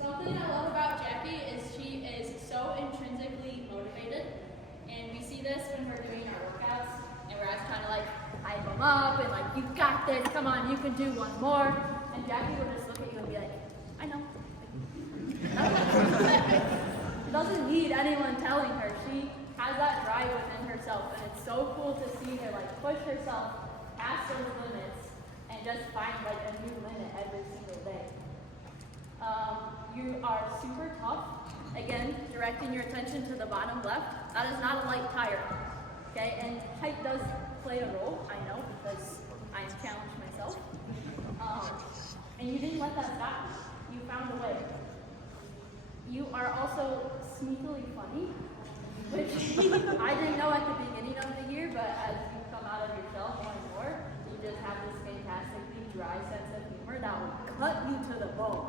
Something I love about Jackie is she is so intrinsically motivated. And we see this when we're doing our workouts, and we're always trying to like hype them up and like, you got this, come on, you can do one more. And Jackie will just look at you and be like, I know. She doesn't need anyone telling her. She has that drive within herself, and it's so cool to see her like push herself past those limits and just find like a new limit every single day. You are super tough. Again, directing your attention to the bottom left. That is not a light tire. Okay, and height does play a role, I know, because I am challenged myself. And you didn't let that stop you. You found a way. You are also sneakily funny, which I didn't know at the beginning of the year, but as you come out of yourself more and more, you just have this fantastically dry sense of humor that will cut you to the bone.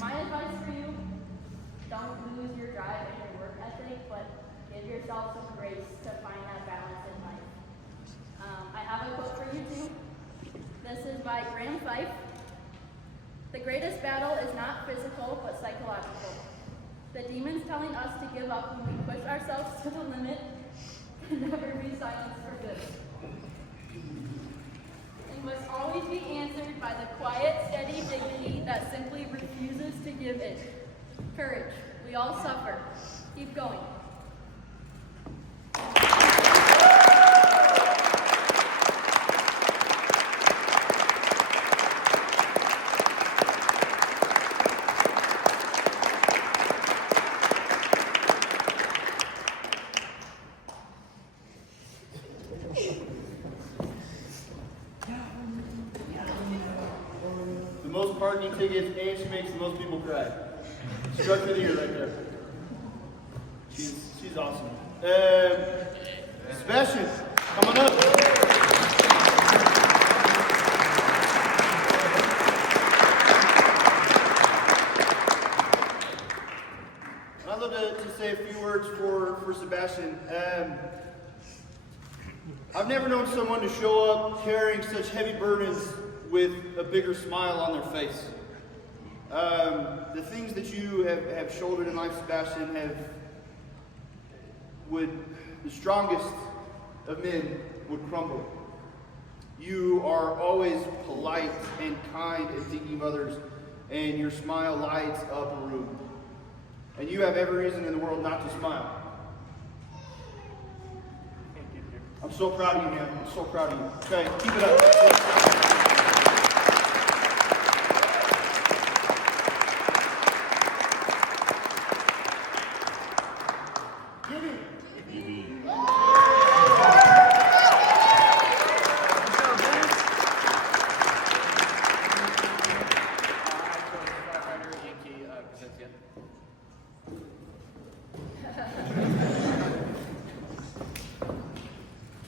My advice for you, don't lose your drive and your work ethic, but give yourself some grace to find that balance in life. I have a quote for you too. This is by Graham Fife. The greatest battle is not physical, but psychological. The demons telling us to give up when we push ourselves to the limit can never be silenced for good. It must always be answered by the quiet, steady dignity that simply refuses to give in. Courage. We all suffer. Keep going. tickets, and she makes the most people cry. Instructor of the year right there. She's awesome. Sebastian, come on up. I'd love to say a few words for Sebastian. I've never known someone to show up carrying such heavy burdens with a bigger smile on their face. The things that you have shouldered in life, Sebastian, the strongest of men would crumble. You are always polite and kind and thinking of others, and your smile lights up a room. And you have every reason in the world not to smile. I'm so proud of you, man. I'm so proud of you. Okay, keep it up.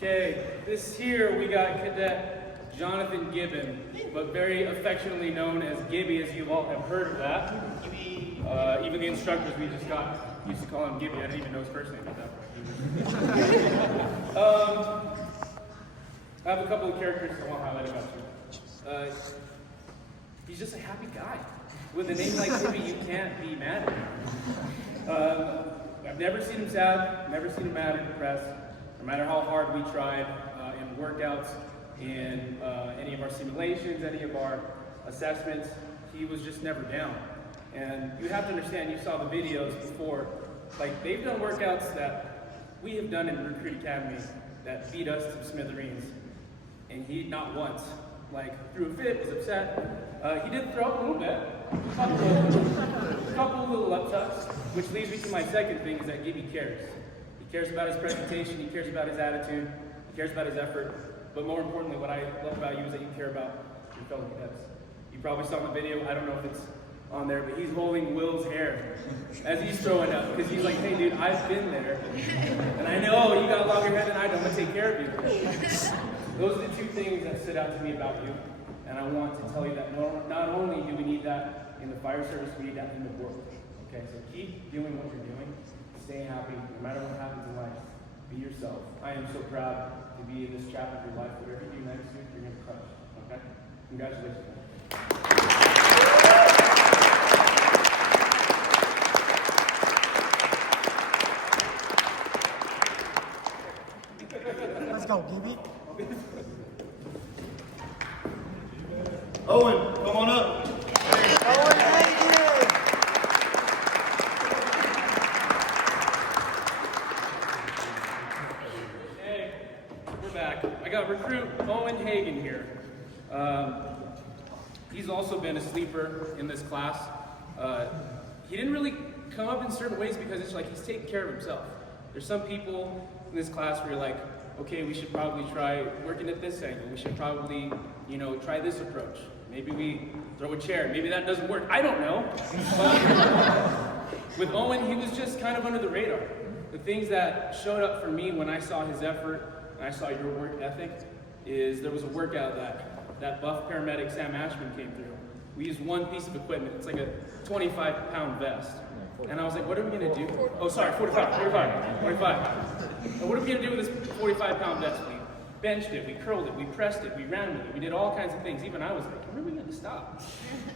Okay, this here we got Cadet Jonathan Gibbon, but very affectionately known as Gibby, as you all have heard of that. Even the instructors we just got used to call him Gibby. I didn't even know his first name at that point. I have a couple of characters I want to highlight about you. He's just a happy guy. With a name like Gibby, you can't be mad at him. I've never seen him sad, never seen him mad or depressed. No matter how hard we tried in workouts, in any of our simulations, any of our assessments, he was just never down. And you have to understand, you saw the videos before, like they've done workouts that we have done in Recruit Academy that beat us to smithereens. And he, not once, like threw a fit, was upset. He did throw up a little bit, a couple of little uptucks, which leads me to my second thing, is that Gibby cares. He cares about his presentation, he cares about his attitude, he cares about his effort, but more importantly, what I love about you is that you care about your fellow cadets. You probably saw in the video, I don't know if it's on there, but he's holding Will's hair as he's throwing up, because he's like, hey dude, I've been there, and I know you got longer hair than I do, I'm going to take care of you. Those are the two things that stood out to me about you, and I want to tell you that not only do we need that in the fire service, we need that in the world. Okay, so keep doing what you're doing. Stay happy, no matter what happens in life. Be yourself. I am so proud to be in this chapter of your life. Whatever you do next week, you're going to crush. Okay? Congratulations. Let's go, Gibby. Owen, come on up. Owen, thank you. I got recruit Owen Hagen here. He's also been a sleeper in this class. He didn't really come up in certain ways because it's like he's taking care of himself. There's some people in this class where you're like, okay, we should probably try working at this angle. We should probably, try this approach. Maybe we throw a chair. Maybe that doesn't work. I don't know. But with Owen, he was just kind of under the radar. The things that showed up for me when I saw his effort, and I saw your work ethic, is there was a workout that buff paramedic Sam Ashman came through. We used one piece of equipment. It's like a 25-pound vest. And I was like, what are we going to do? Oh, sorry, 45. And what are we going to do with this 45-pound vest? We benched it, we curled it, we pressed it, we ran with it, we did all kinds of things. Even I was like, when are we going to stop?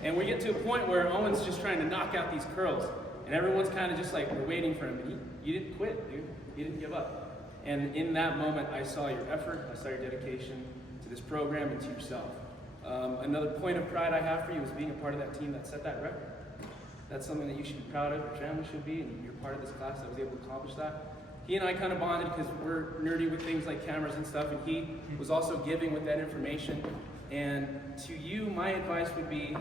And we get to a point where Owen's just trying to knock out these curls. And everyone's kind of just like, we're waiting for him. And you didn't quit, dude. You didn't give up. And in that moment, I saw your effort, I saw your dedication to this program and to yourself. Another point of pride I have for you is being a part of that team that set that record. That's something that you should be proud of, your family should be, and you're part of this class that was able to accomplish that. He and I kind of bonded because we're nerdy with things like cameras and stuff, and he was also giving with that information. And to you, my advice would be,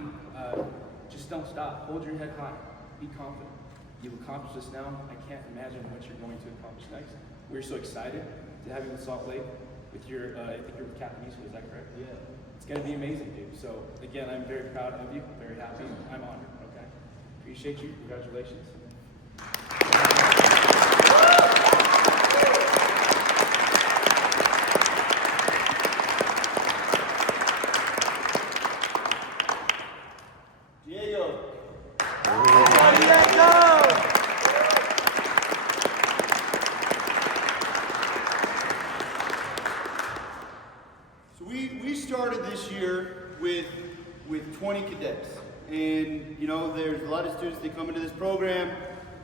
just don't stop. Hold your head high. Be confident. You've accomplished this now. I can't imagine what you're going to accomplish next. We're so excited to have you in Salt Lake with your, I think you're with Captain Eastwood, is that correct? Yeah. It's going to be amazing, dude. So again, I'm very proud of you, very happy, I'm honored, okay? Appreciate you, congratulations. Diego. So we started this year with 20 cadets. And, you know, there's a lot of students that come into this program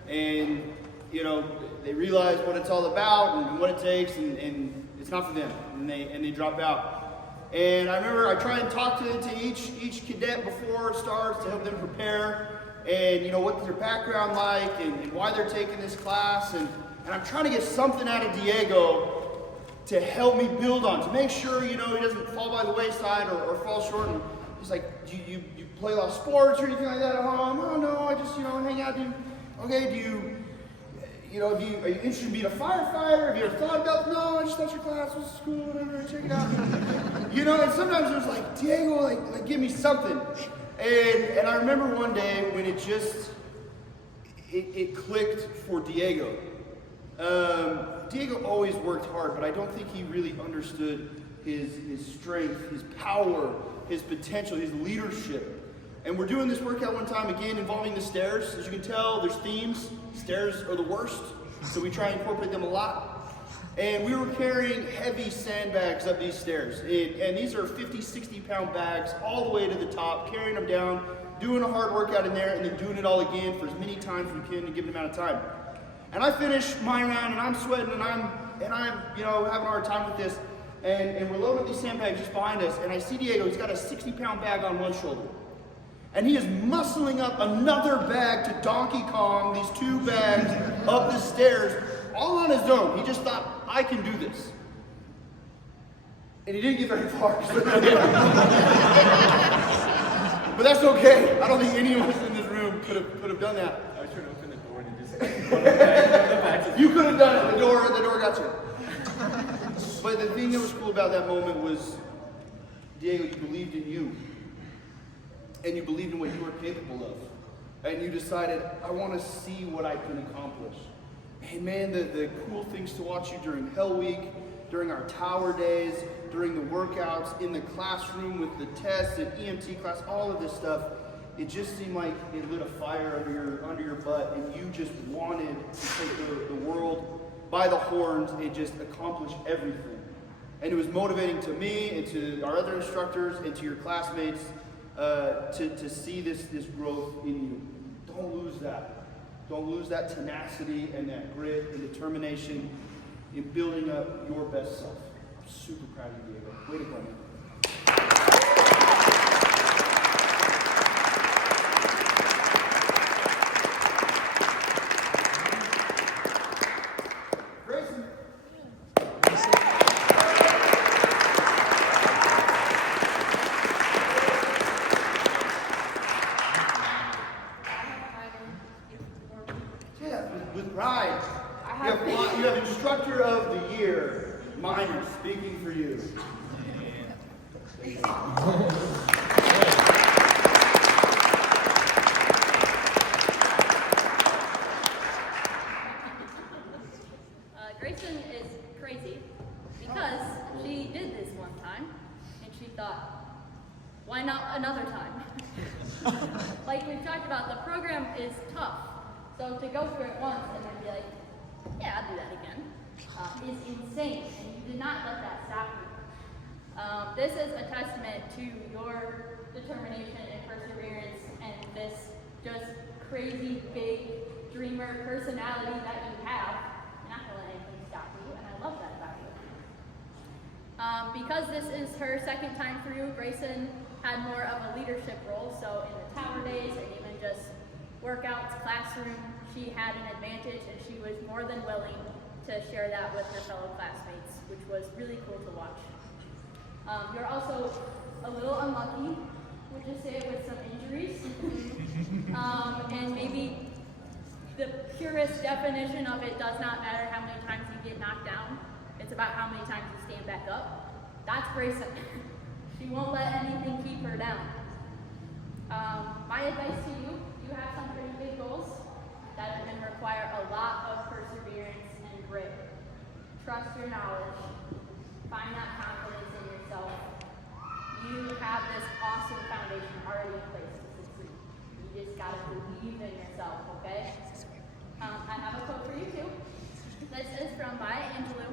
and, you know, they realize what it's all about and what it takes, and it's not for them, and they drop out. And I remember I try and talk to each cadet before it starts to help them prepare, and, you know, what's their background like, and why they're taking this class, and I'm trying to get something out of Diego to help me build on, to make sure, you know, he doesn't fall by the wayside or fall short. And he's like, do you play a lot of sports or anything like that at home? Oh, no, I just, you know, hang out. Okay, are you interested in being a firefighter? Have you ever thought about, no, I just thought your class was cool, whatever, check it out. You know, and sometimes it was like, Diego, like give me something. And I remember one day when it clicked for Diego. Diego always worked hard, but I don't think he really understood his strength, his power, his potential, his leadership. And we're doing this workout one time, again, involving the stairs. As you can tell, there's themes. Stairs are the worst, so we try and incorporate them a lot. And we were carrying heavy sandbags up these stairs. And these are 50, 60-pound bags all the way to the top, carrying them down, doing a hard workout in there, and then doing it all again for as many times as we can in a given amount of time. And I finish my round, and I'm sweating, and I'm you know, having a hard time with this. And we're loading up these sandbags just behind us, and I see Diego. He's got a 60-pound bag on one shoulder. And he is muscling up another bag to Donkey Kong, these two bags up the stairs, all on his own. He just thought, I can do this. And he didn't get very far. But that's okay. I don't think any of us in this room could have done that. I was trying to open the door and just... You could have done it. The door got you. But the thing that was cool about that moment was, Diego, you believed in you. And you believed in what you were capable of. And you decided, I want to see what I can accomplish. And man, the cool things to watch you during Hell Week, during our tower days, during the workouts, in the classroom with the tests and EMT class, all of this stuff, it just seemed like it lit a fire under your butt, and you just wanted to take the world by the horns and just accomplish everything. And it was motivating to me and to our other instructors and to your classmates to see this growth in you. Don't lose that. Don't lose that tenacity and that grit and determination in building up your best self. I'm super proud of you, Diego. Way to go, man. With pride. You have Instructor of the Year, Minor, speaking for you. Grayson is crazy because she did this one time and she thought, why not another time? Like we've talked about, the program is tough. So to go through it once and then be like, yeah, I'll do that again, is insane, and you did not let that stop you. This is a testament to your determination and perseverance and this just crazy, big, dreamer personality that you have. You're not going to let anything stop you, and I love that about you. Because this is her second time through, Grayson had more of a leadership role, so in the tower days and even just workouts, classroom, she had an advantage, and she was more than willing to share that with her fellow classmates, which was really cool to watch. You're also a little unlucky, we'll just say it, with some injuries. And maybe the purest definition of it does not matter how many times you get knocked down. It's about how many times you stand back up. That's Grayson. She won't let anything keep her down. My advice to you, you have some pretty big goals that are going to require a lot of perseverance and grit. Trust your knowledge. Find that confidence in yourself. You have this awesome foundation already in place to succeed. You just got to believe in yourself, okay? I have a quote for you too. This is from Maya Angelou.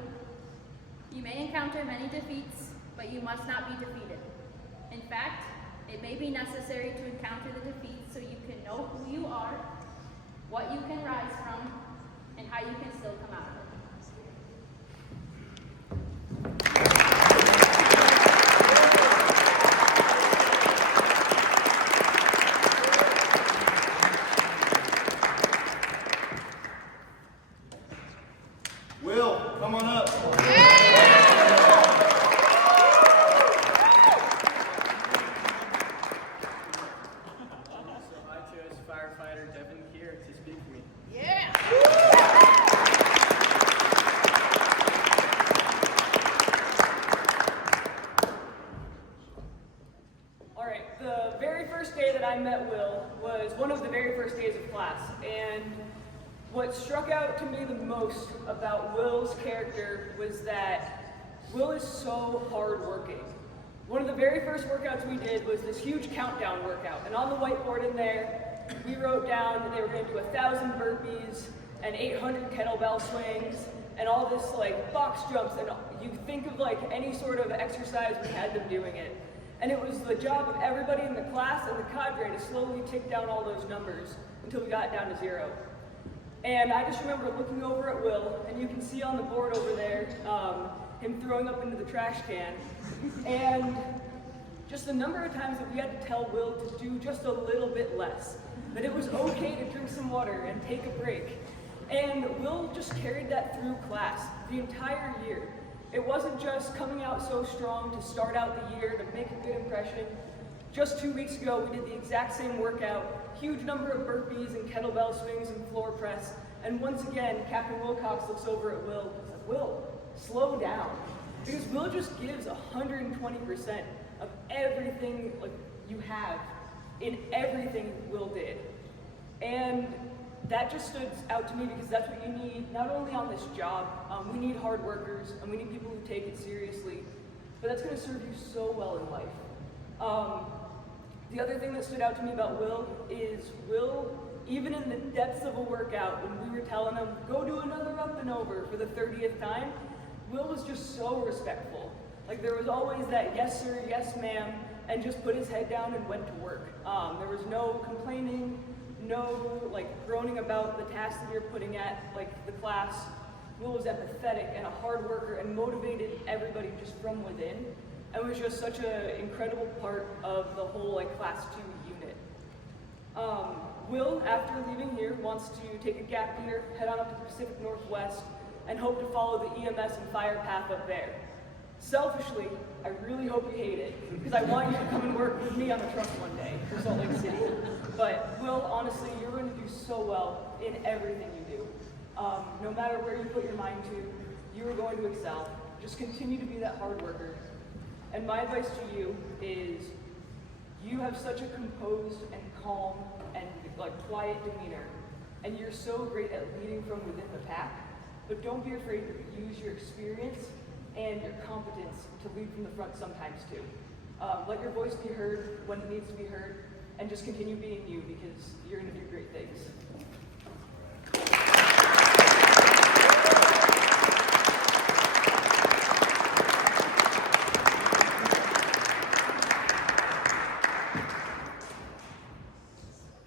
You may encounter many defeats, but you must not be defeated. In fact, it may be necessary to encounter the defeat so you can know who you are, what you can rise from, and how you can still come out of it. Will, come on up. So I chose firefighter Devin here to speak for me. All right, the very first day that I met Will was one of the very first days of class, and what struck out to me the most about Will's character was that Will is so hardworking. One of the very first workouts we did was this huge countdown workout, and on the whiteboard in there, we wrote down that they were going to do 1,000 burpees and 800 kettlebell swings and all this like box jumps, and you think of like any sort of exercise, we had them doing it. And it was the job of everybody in the class and the cadre to slowly tick down all those numbers until we got down to 0. And I just remember looking over at Will, and you can see on the board over there, him throwing up into the trash can. And just the number of times that we had to tell Will to do just a little bit less. That it was okay to drink some water and take a break. And Will just carried that through class the entire year. It wasn't just coming out so strong to start out the year to make a good impression. Just 2 weeks ago, we did the exact same workout, huge number of burpees and kettlebell swings and floor press. And once again, Captain Wilcox looks over at Will and says, Will, slow down. Because Will just gives 120% of everything like you have in everything Will did. And that just stood out to me because that's what you need, not only on this job, we need hard workers and we need people who take it seriously, but that's going to serve you so well in life. The other thing that stood out to me about Will is Will, even in the depths of a workout, when we were telling him, go do another up and over for the 30th time, Will was just so respectful. Like there was always that yes sir, yes ma'am, and just put his head down and went to work. There was no complaining, no like groaning about the tasks that you're putting at like the class. Will was empathetic and a hard worker and motivated everybody just from within. And was just such an incredible part of the whole like class 2 unit. Will, after leaving here, wants to take a gap year, head on up to the Pacific Northwest, and hope to follow the EMS and fire path up there. Selfishly, I really hope you hate it, because I want you to come and work with me on the truck one day for Salt Lake City. But Will, honestly, you're going to do so well in everything you do. No matter where you put your mind to, you are going to excel. Just continue to be that hard worker. And my advice to you is, you have such a composed and calm and like quiet demeanor, and you're so great at leading from within the pack, but don't be afraid to use your experience and your competence to lead from the front sometimes too. Let your voice be heard when it needs to be heard, and just continue being you because you're going to do great things.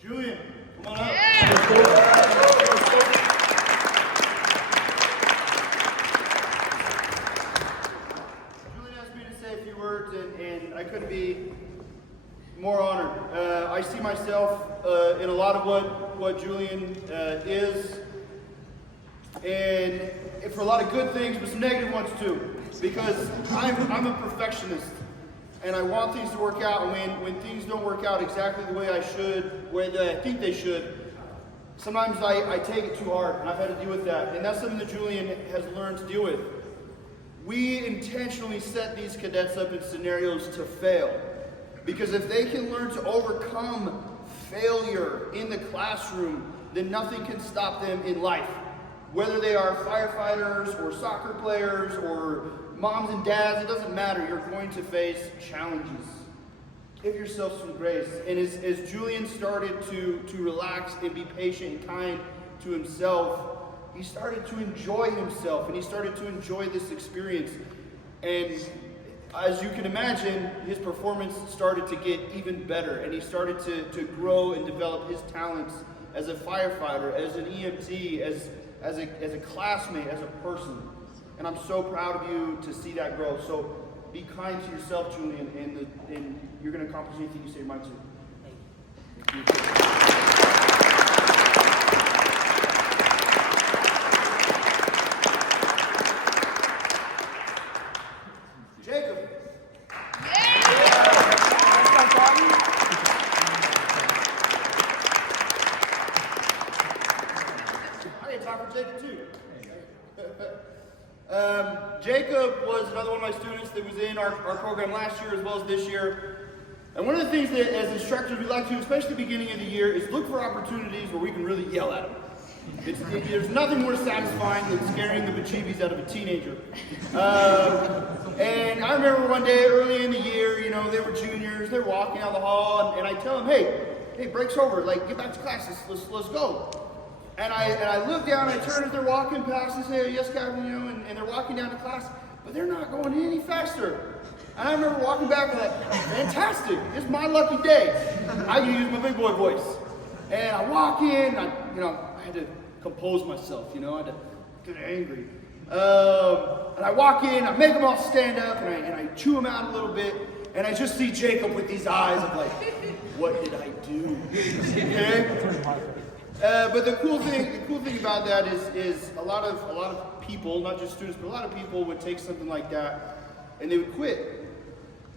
Julian, come on up. Julian asked me to say a few words, and I couldn't be more honored. I see myself in a lot of what Julian is, and for a lot of good things, but some negative ones too. Because I'm a perfectionist, and I want things to work out. And when things don't work out exactly the way I should, way that I think they should, sometimes I take it too hard, and I've had to deal with that. And that's something that Julian has learned to deal with. We intentionally set these cadets up in scenarios to fail. Because if they can learn to overcome failure in the classroom, then nothing can stop them in life. Whether they are firefighters or soccer players or moms and dads, it doesn't matter. You're going to face challenges. Give yourself some grace. And as Julian started to relax and be patient and kind to himself, he started to enjoy himself and he started to enjoy this experience. And as you can imagine, his performance started to get even better, and he started to grow and develop his talents as a firefighter, as an EMT, as a classmate, as a person. And I'm so proud of you to see that growth. So be kind to yourself, Julian, and you're going to accomplish anything you say your mind to. Thank you. Jacob. I didn't talk for Jacob too. Jacob was another one of my students that was in our program last year as well as this year. And one of the things that as instructors we like to, especially at the beginning of the year, is look for opportunities where we can really yell at them. There's nothing more satisfying than scaring the bejeebies out of a teenager. And I remember one day early in the year, you know, they were juniors, they're walking down the hall, and I tell them, hey, break's over, like, get back to class, let's go. And I look down, and I turn as they're walking past and say, yes, Captain, you know, and they're walking down to class, but they're not going any faster. And I remember walking back and like, fantastic, it's my lucky day. I can use my big boy voice. And I walk in, I had to compose myself, I had to get angry. And I walk in, I make them all stand up, and I chew them out a little bit, and I just see Jacob with these eyes of like, what did I do? Okay? But the cool thing about that is a lot of people, not just students, but a lot of people would take something like that and they would quit.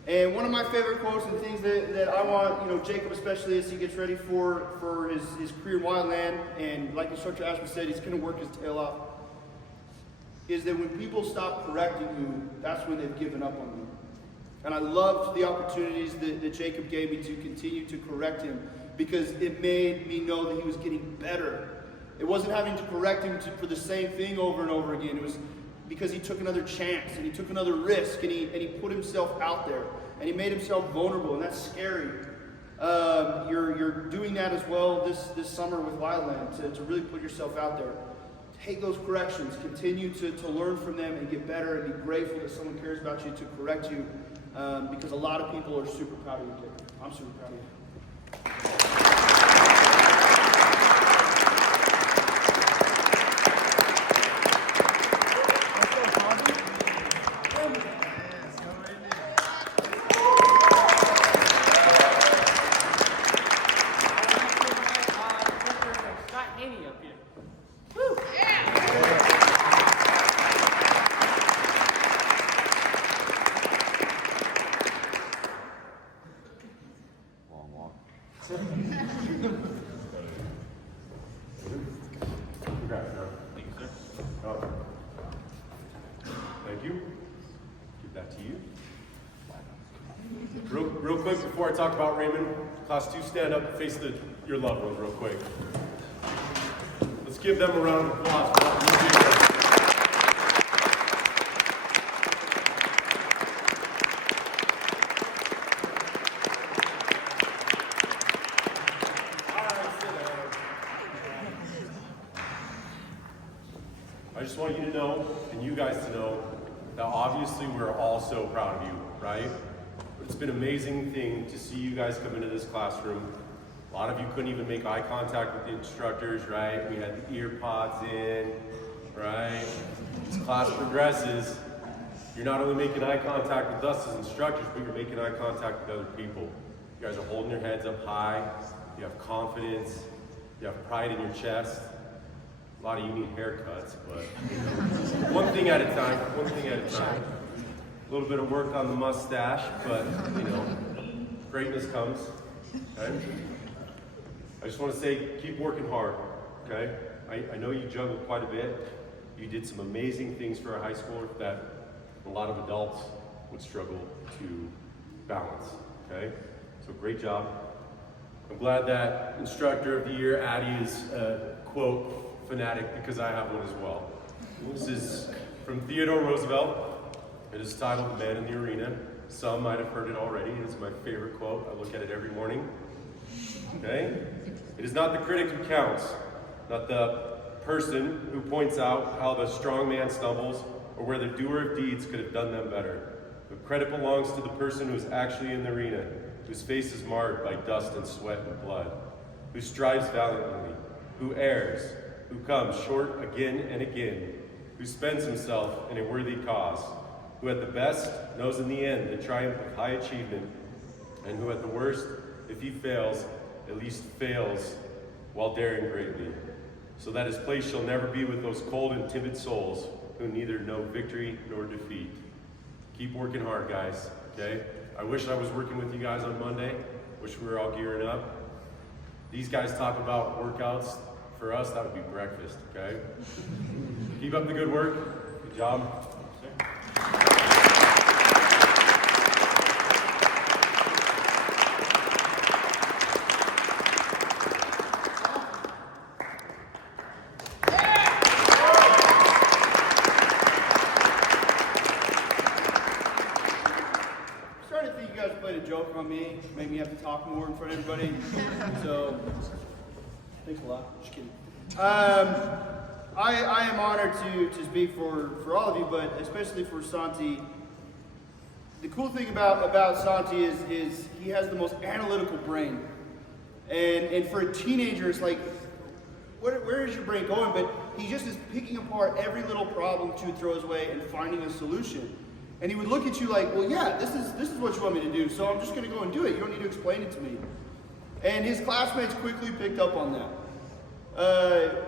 And one of my favorite quotes and things that I want, Jacob especially as he gets ready for his career in wildland, and like Instructor Ashman said, he's going to work his tail off, is that when people stop correcting you, that's when they've given up on you. And I loved the opportunities that Jacob gave me to continue to correct him, because it made me know that he was getting better. It wasn't having to correct him for the same thing over and over again. It was because he took another chance and he took another risk and he put himself out there and he made himself vulnerable, and that's scary. You're doing that as well this summer with Wildland, to really put yourself out there. Take those corrections, continue to learn from them and get better, and be grateful that someone cares about you to correct you, because a lot of people are super proud of you, Jacob. I'm super proud of you. Thank you. Give that to you. Real quick, before I talk about Raymond, Class 2, stand up and face your loved ones real quick. Let's give them a round of applause for what you do. I just want you to know, and you guys to know, that obviously we're all so proud of you, right? But it's been an amazing thing to see you guys come into this classroom. A lot of you couldn't even make eye contact with the instructors, right? We had the ear pods in, right? As class progresses, you're not only making eye contact with us as instructors, but you're making eye contact with other people. You guys are holding your heads up high, you have confidence, you have pride in your chest. A lot of you need haircuts, but one thing at a time, one thing at a time. A little bit of work on the mustache, but greatness comes, okay? I just want to say, keep working hard, okay? I know you juggled quite a bit. You did some amazing things for a high schooler that a lot of adults would struggle to balance, okay? So great job. I'm glad that Instructor of the Year, Addie, is a quote fanatic because I have one as well. This is from Theodore Roosevelt. It is titled "The Man in the Arena." Some might have heard it already. It's my favorite quote. I look at it every morning. Okay? It is not the critic who counts, not the person who points out how the strong man stumbles or where the doer of deeds could have done them better. But credit belongs to the person who is actually in the arena, whose face is marred by dust and sweat and blood, who strives valiantly, who errs, who comes short again and again, who spends himself in a worthy cause, who at the best knows in the end the triumph of high achievement, and who at the worst, if he fails, at least fails while daring greatly, so that his place shall never be with those cold and timid souls who neither know victory nor defeat. Keep working hard, guys, okay? I wish I was working with you guys on Monday. Wish we were all gearing up. These guys talk about workouts. For us, that would be breakfast, okay? Keep up the good work. Good job. Joke on me, make me have to talk more in front of everybody. So, thanks a lot. Just kidding. I am honored to speak for all of you, but especially for Santi. The cool thing about Santi is he has the most analytical brain, and for a teenager, it's like, where is your brain going? But he just is picking apart every little problem to throw his way and finding a solution. And he would look at you like, well, yeah, this is what you want me to do, so I'm just going to go and do it. You don't need to explain it to me. And his classmates quickly picked up on that.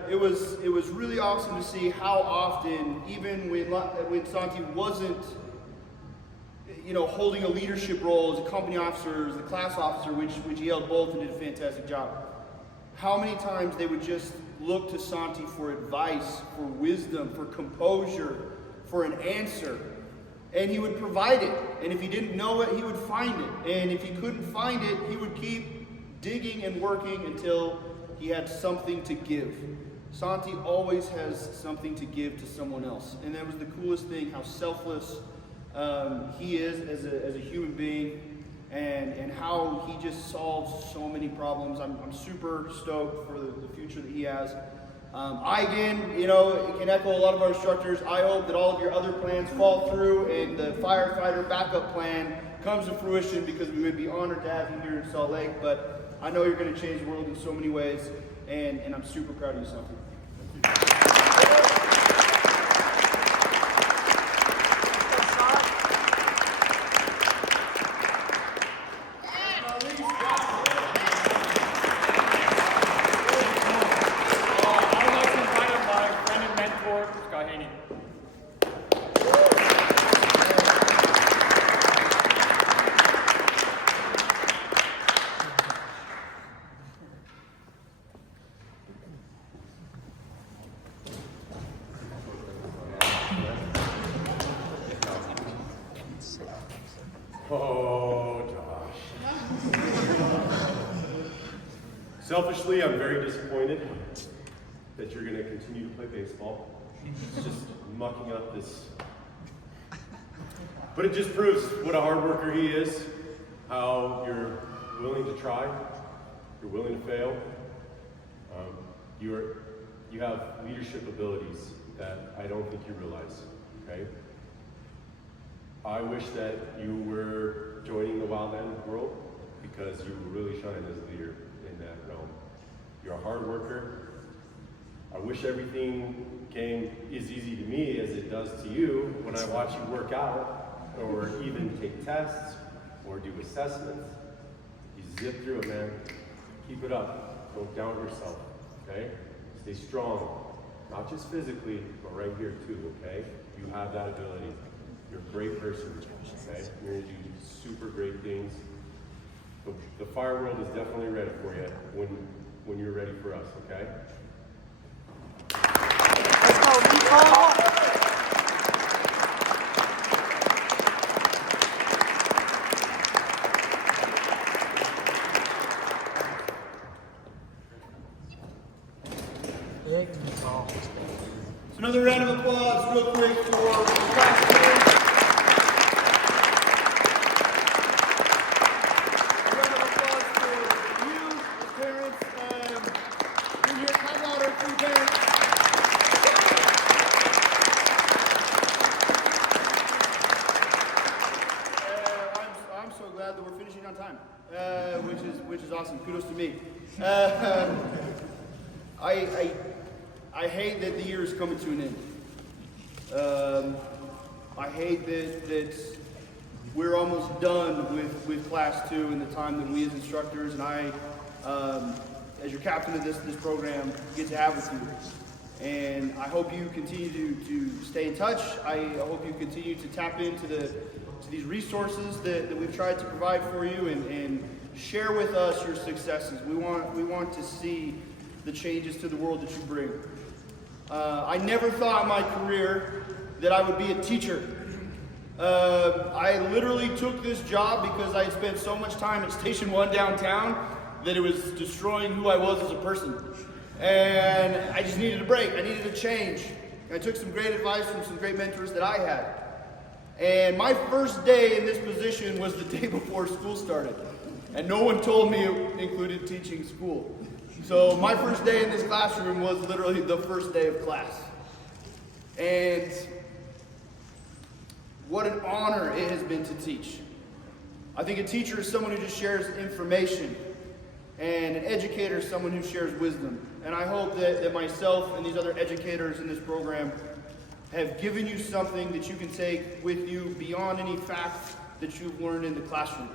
It was really awesome to see how often, even when Santi wasn't, holding a leadership role as a company officer, as a class officer, which he held both and did a fantastic job, how many times they would just look to Santi for advice, for wisdom, for composure, for an answer. And he would provide it. And if he didn't know it, he would find it. And if he couldn't find it, he would keep digging and working until he had something to give. Santi always has something to give to someone else. And that was the coolest thing, how selfless he is as a human being, and how he just solves so many problems. I'm super stoked for the future that he has. I, again, can echo a lot of our instructors. I hope that all of your other plans fall through and the firefighter backup plan comes to fruition, because we would be honored to have you here in Salt Lake. But I know you're going to change the world in so many ways, and I'm super proud of you, Santi. Selfishly, I'm very disappointed that you're going to continue to play baseball. It's just mucking up this. But it just proves what a hard worker he is, how you're willing to try, you're willing to fail. You have leadership abilities that I don't think you realize, okay? I wish that you were joining the wildland world, because you will really shine as a leader in that realm. You're a hard worker. I wish everything came as easy to me as it does to you when I watch you work out, or even take tests, or do assessments. You zip through it, man. Keep it up. Don't doubt yourself, okay? Stay strong, not just physically, but right here too, okay? You have that ability. You're a great person, okay? You're gonna do super great things. The fire world is definitely ready for you when you're ready for us, okay? Let's go, Nico! Another round of applause real quick for class 2. A round of applause for you, the parents. You're here, come louder for your parents. I'm so glad that we're finishing on time, which is awesome. Kudos to me. I hate that the year is coming to an end. I hate that we're almost done with class 2 and the time that we as instructors and I, as your captain of this program, get to have with you. And I hope you continue to stay in touch. I hope you continue to tap into these resources that we've tried to provide for you and share with us your successes. We want to see the changes to the world that you bring. I never thought in my career that I would be a teacher. I literally took this job because I had spent so much time at Station 1 downtown that it was destroying who I was as a person. And I just needed a break. I needed a change. I took some great advice from some great mentors that I had. And my first day in this position was the day before school started. And no one told me it included teaching school. So my first day in this classroom was literally the first day of class. And what an honor it has been to teach. I think a teacher is someone who just shares information, and an educator is someone who shares wisdom. And I hope that myself and these other educators in this program have given you something that you can take with you beyond any facts that you've learned in the classroom.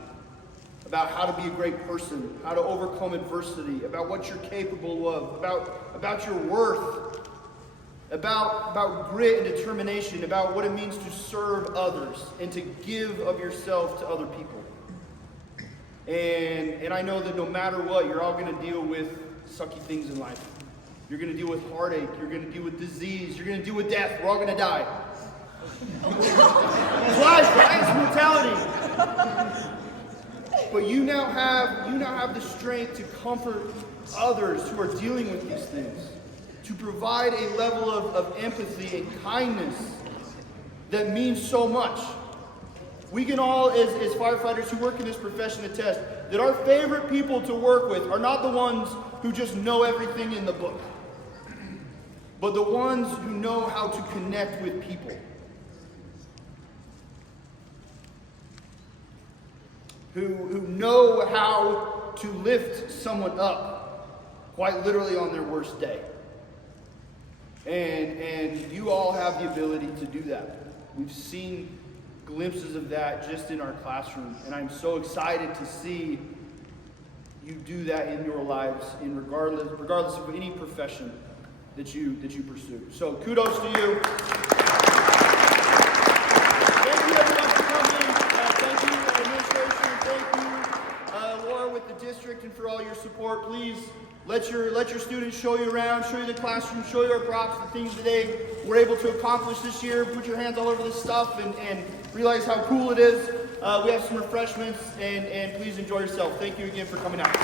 About how to be a great person, how to overcome adversity, about what you're capable of, about your worth, about grit and determination, about what it means to serve others and to give of yourself to other people. And I know that no matter what, you're all going to deal with sucky things in life. You're going to deal with heartache, you're going to deal with disease, you're going to deal with death. We're all going to die. It's life, right? It's mortality. But you now have the strength to comfort others who are dealing with these things, to provide a level of empathy and kindness that means so much. We can all, as firefighters who work in this profession, attest that our favorite people to work with are not the ones who just know everything in the book, but the ones who know how to connect with people. Who know how to lift someone up, quite literally on their worst day. And you all have the ability to do that. We've seen glimpses of that just in our classroom, and I'm so excited to see you do that in your lives, regardless of any profession that you pursue. So kudos to you. Thank you everyone for coming. Thank you administration. Thank you Laura with the district and for all your support. Please let your students show you around, show you the classroom, show you our props, the things that they were able to accomplish this year. Put your hands all over this stuff and realize how cool it is. We have some refreshments and please enjoy yourself. Thank you again for coming out.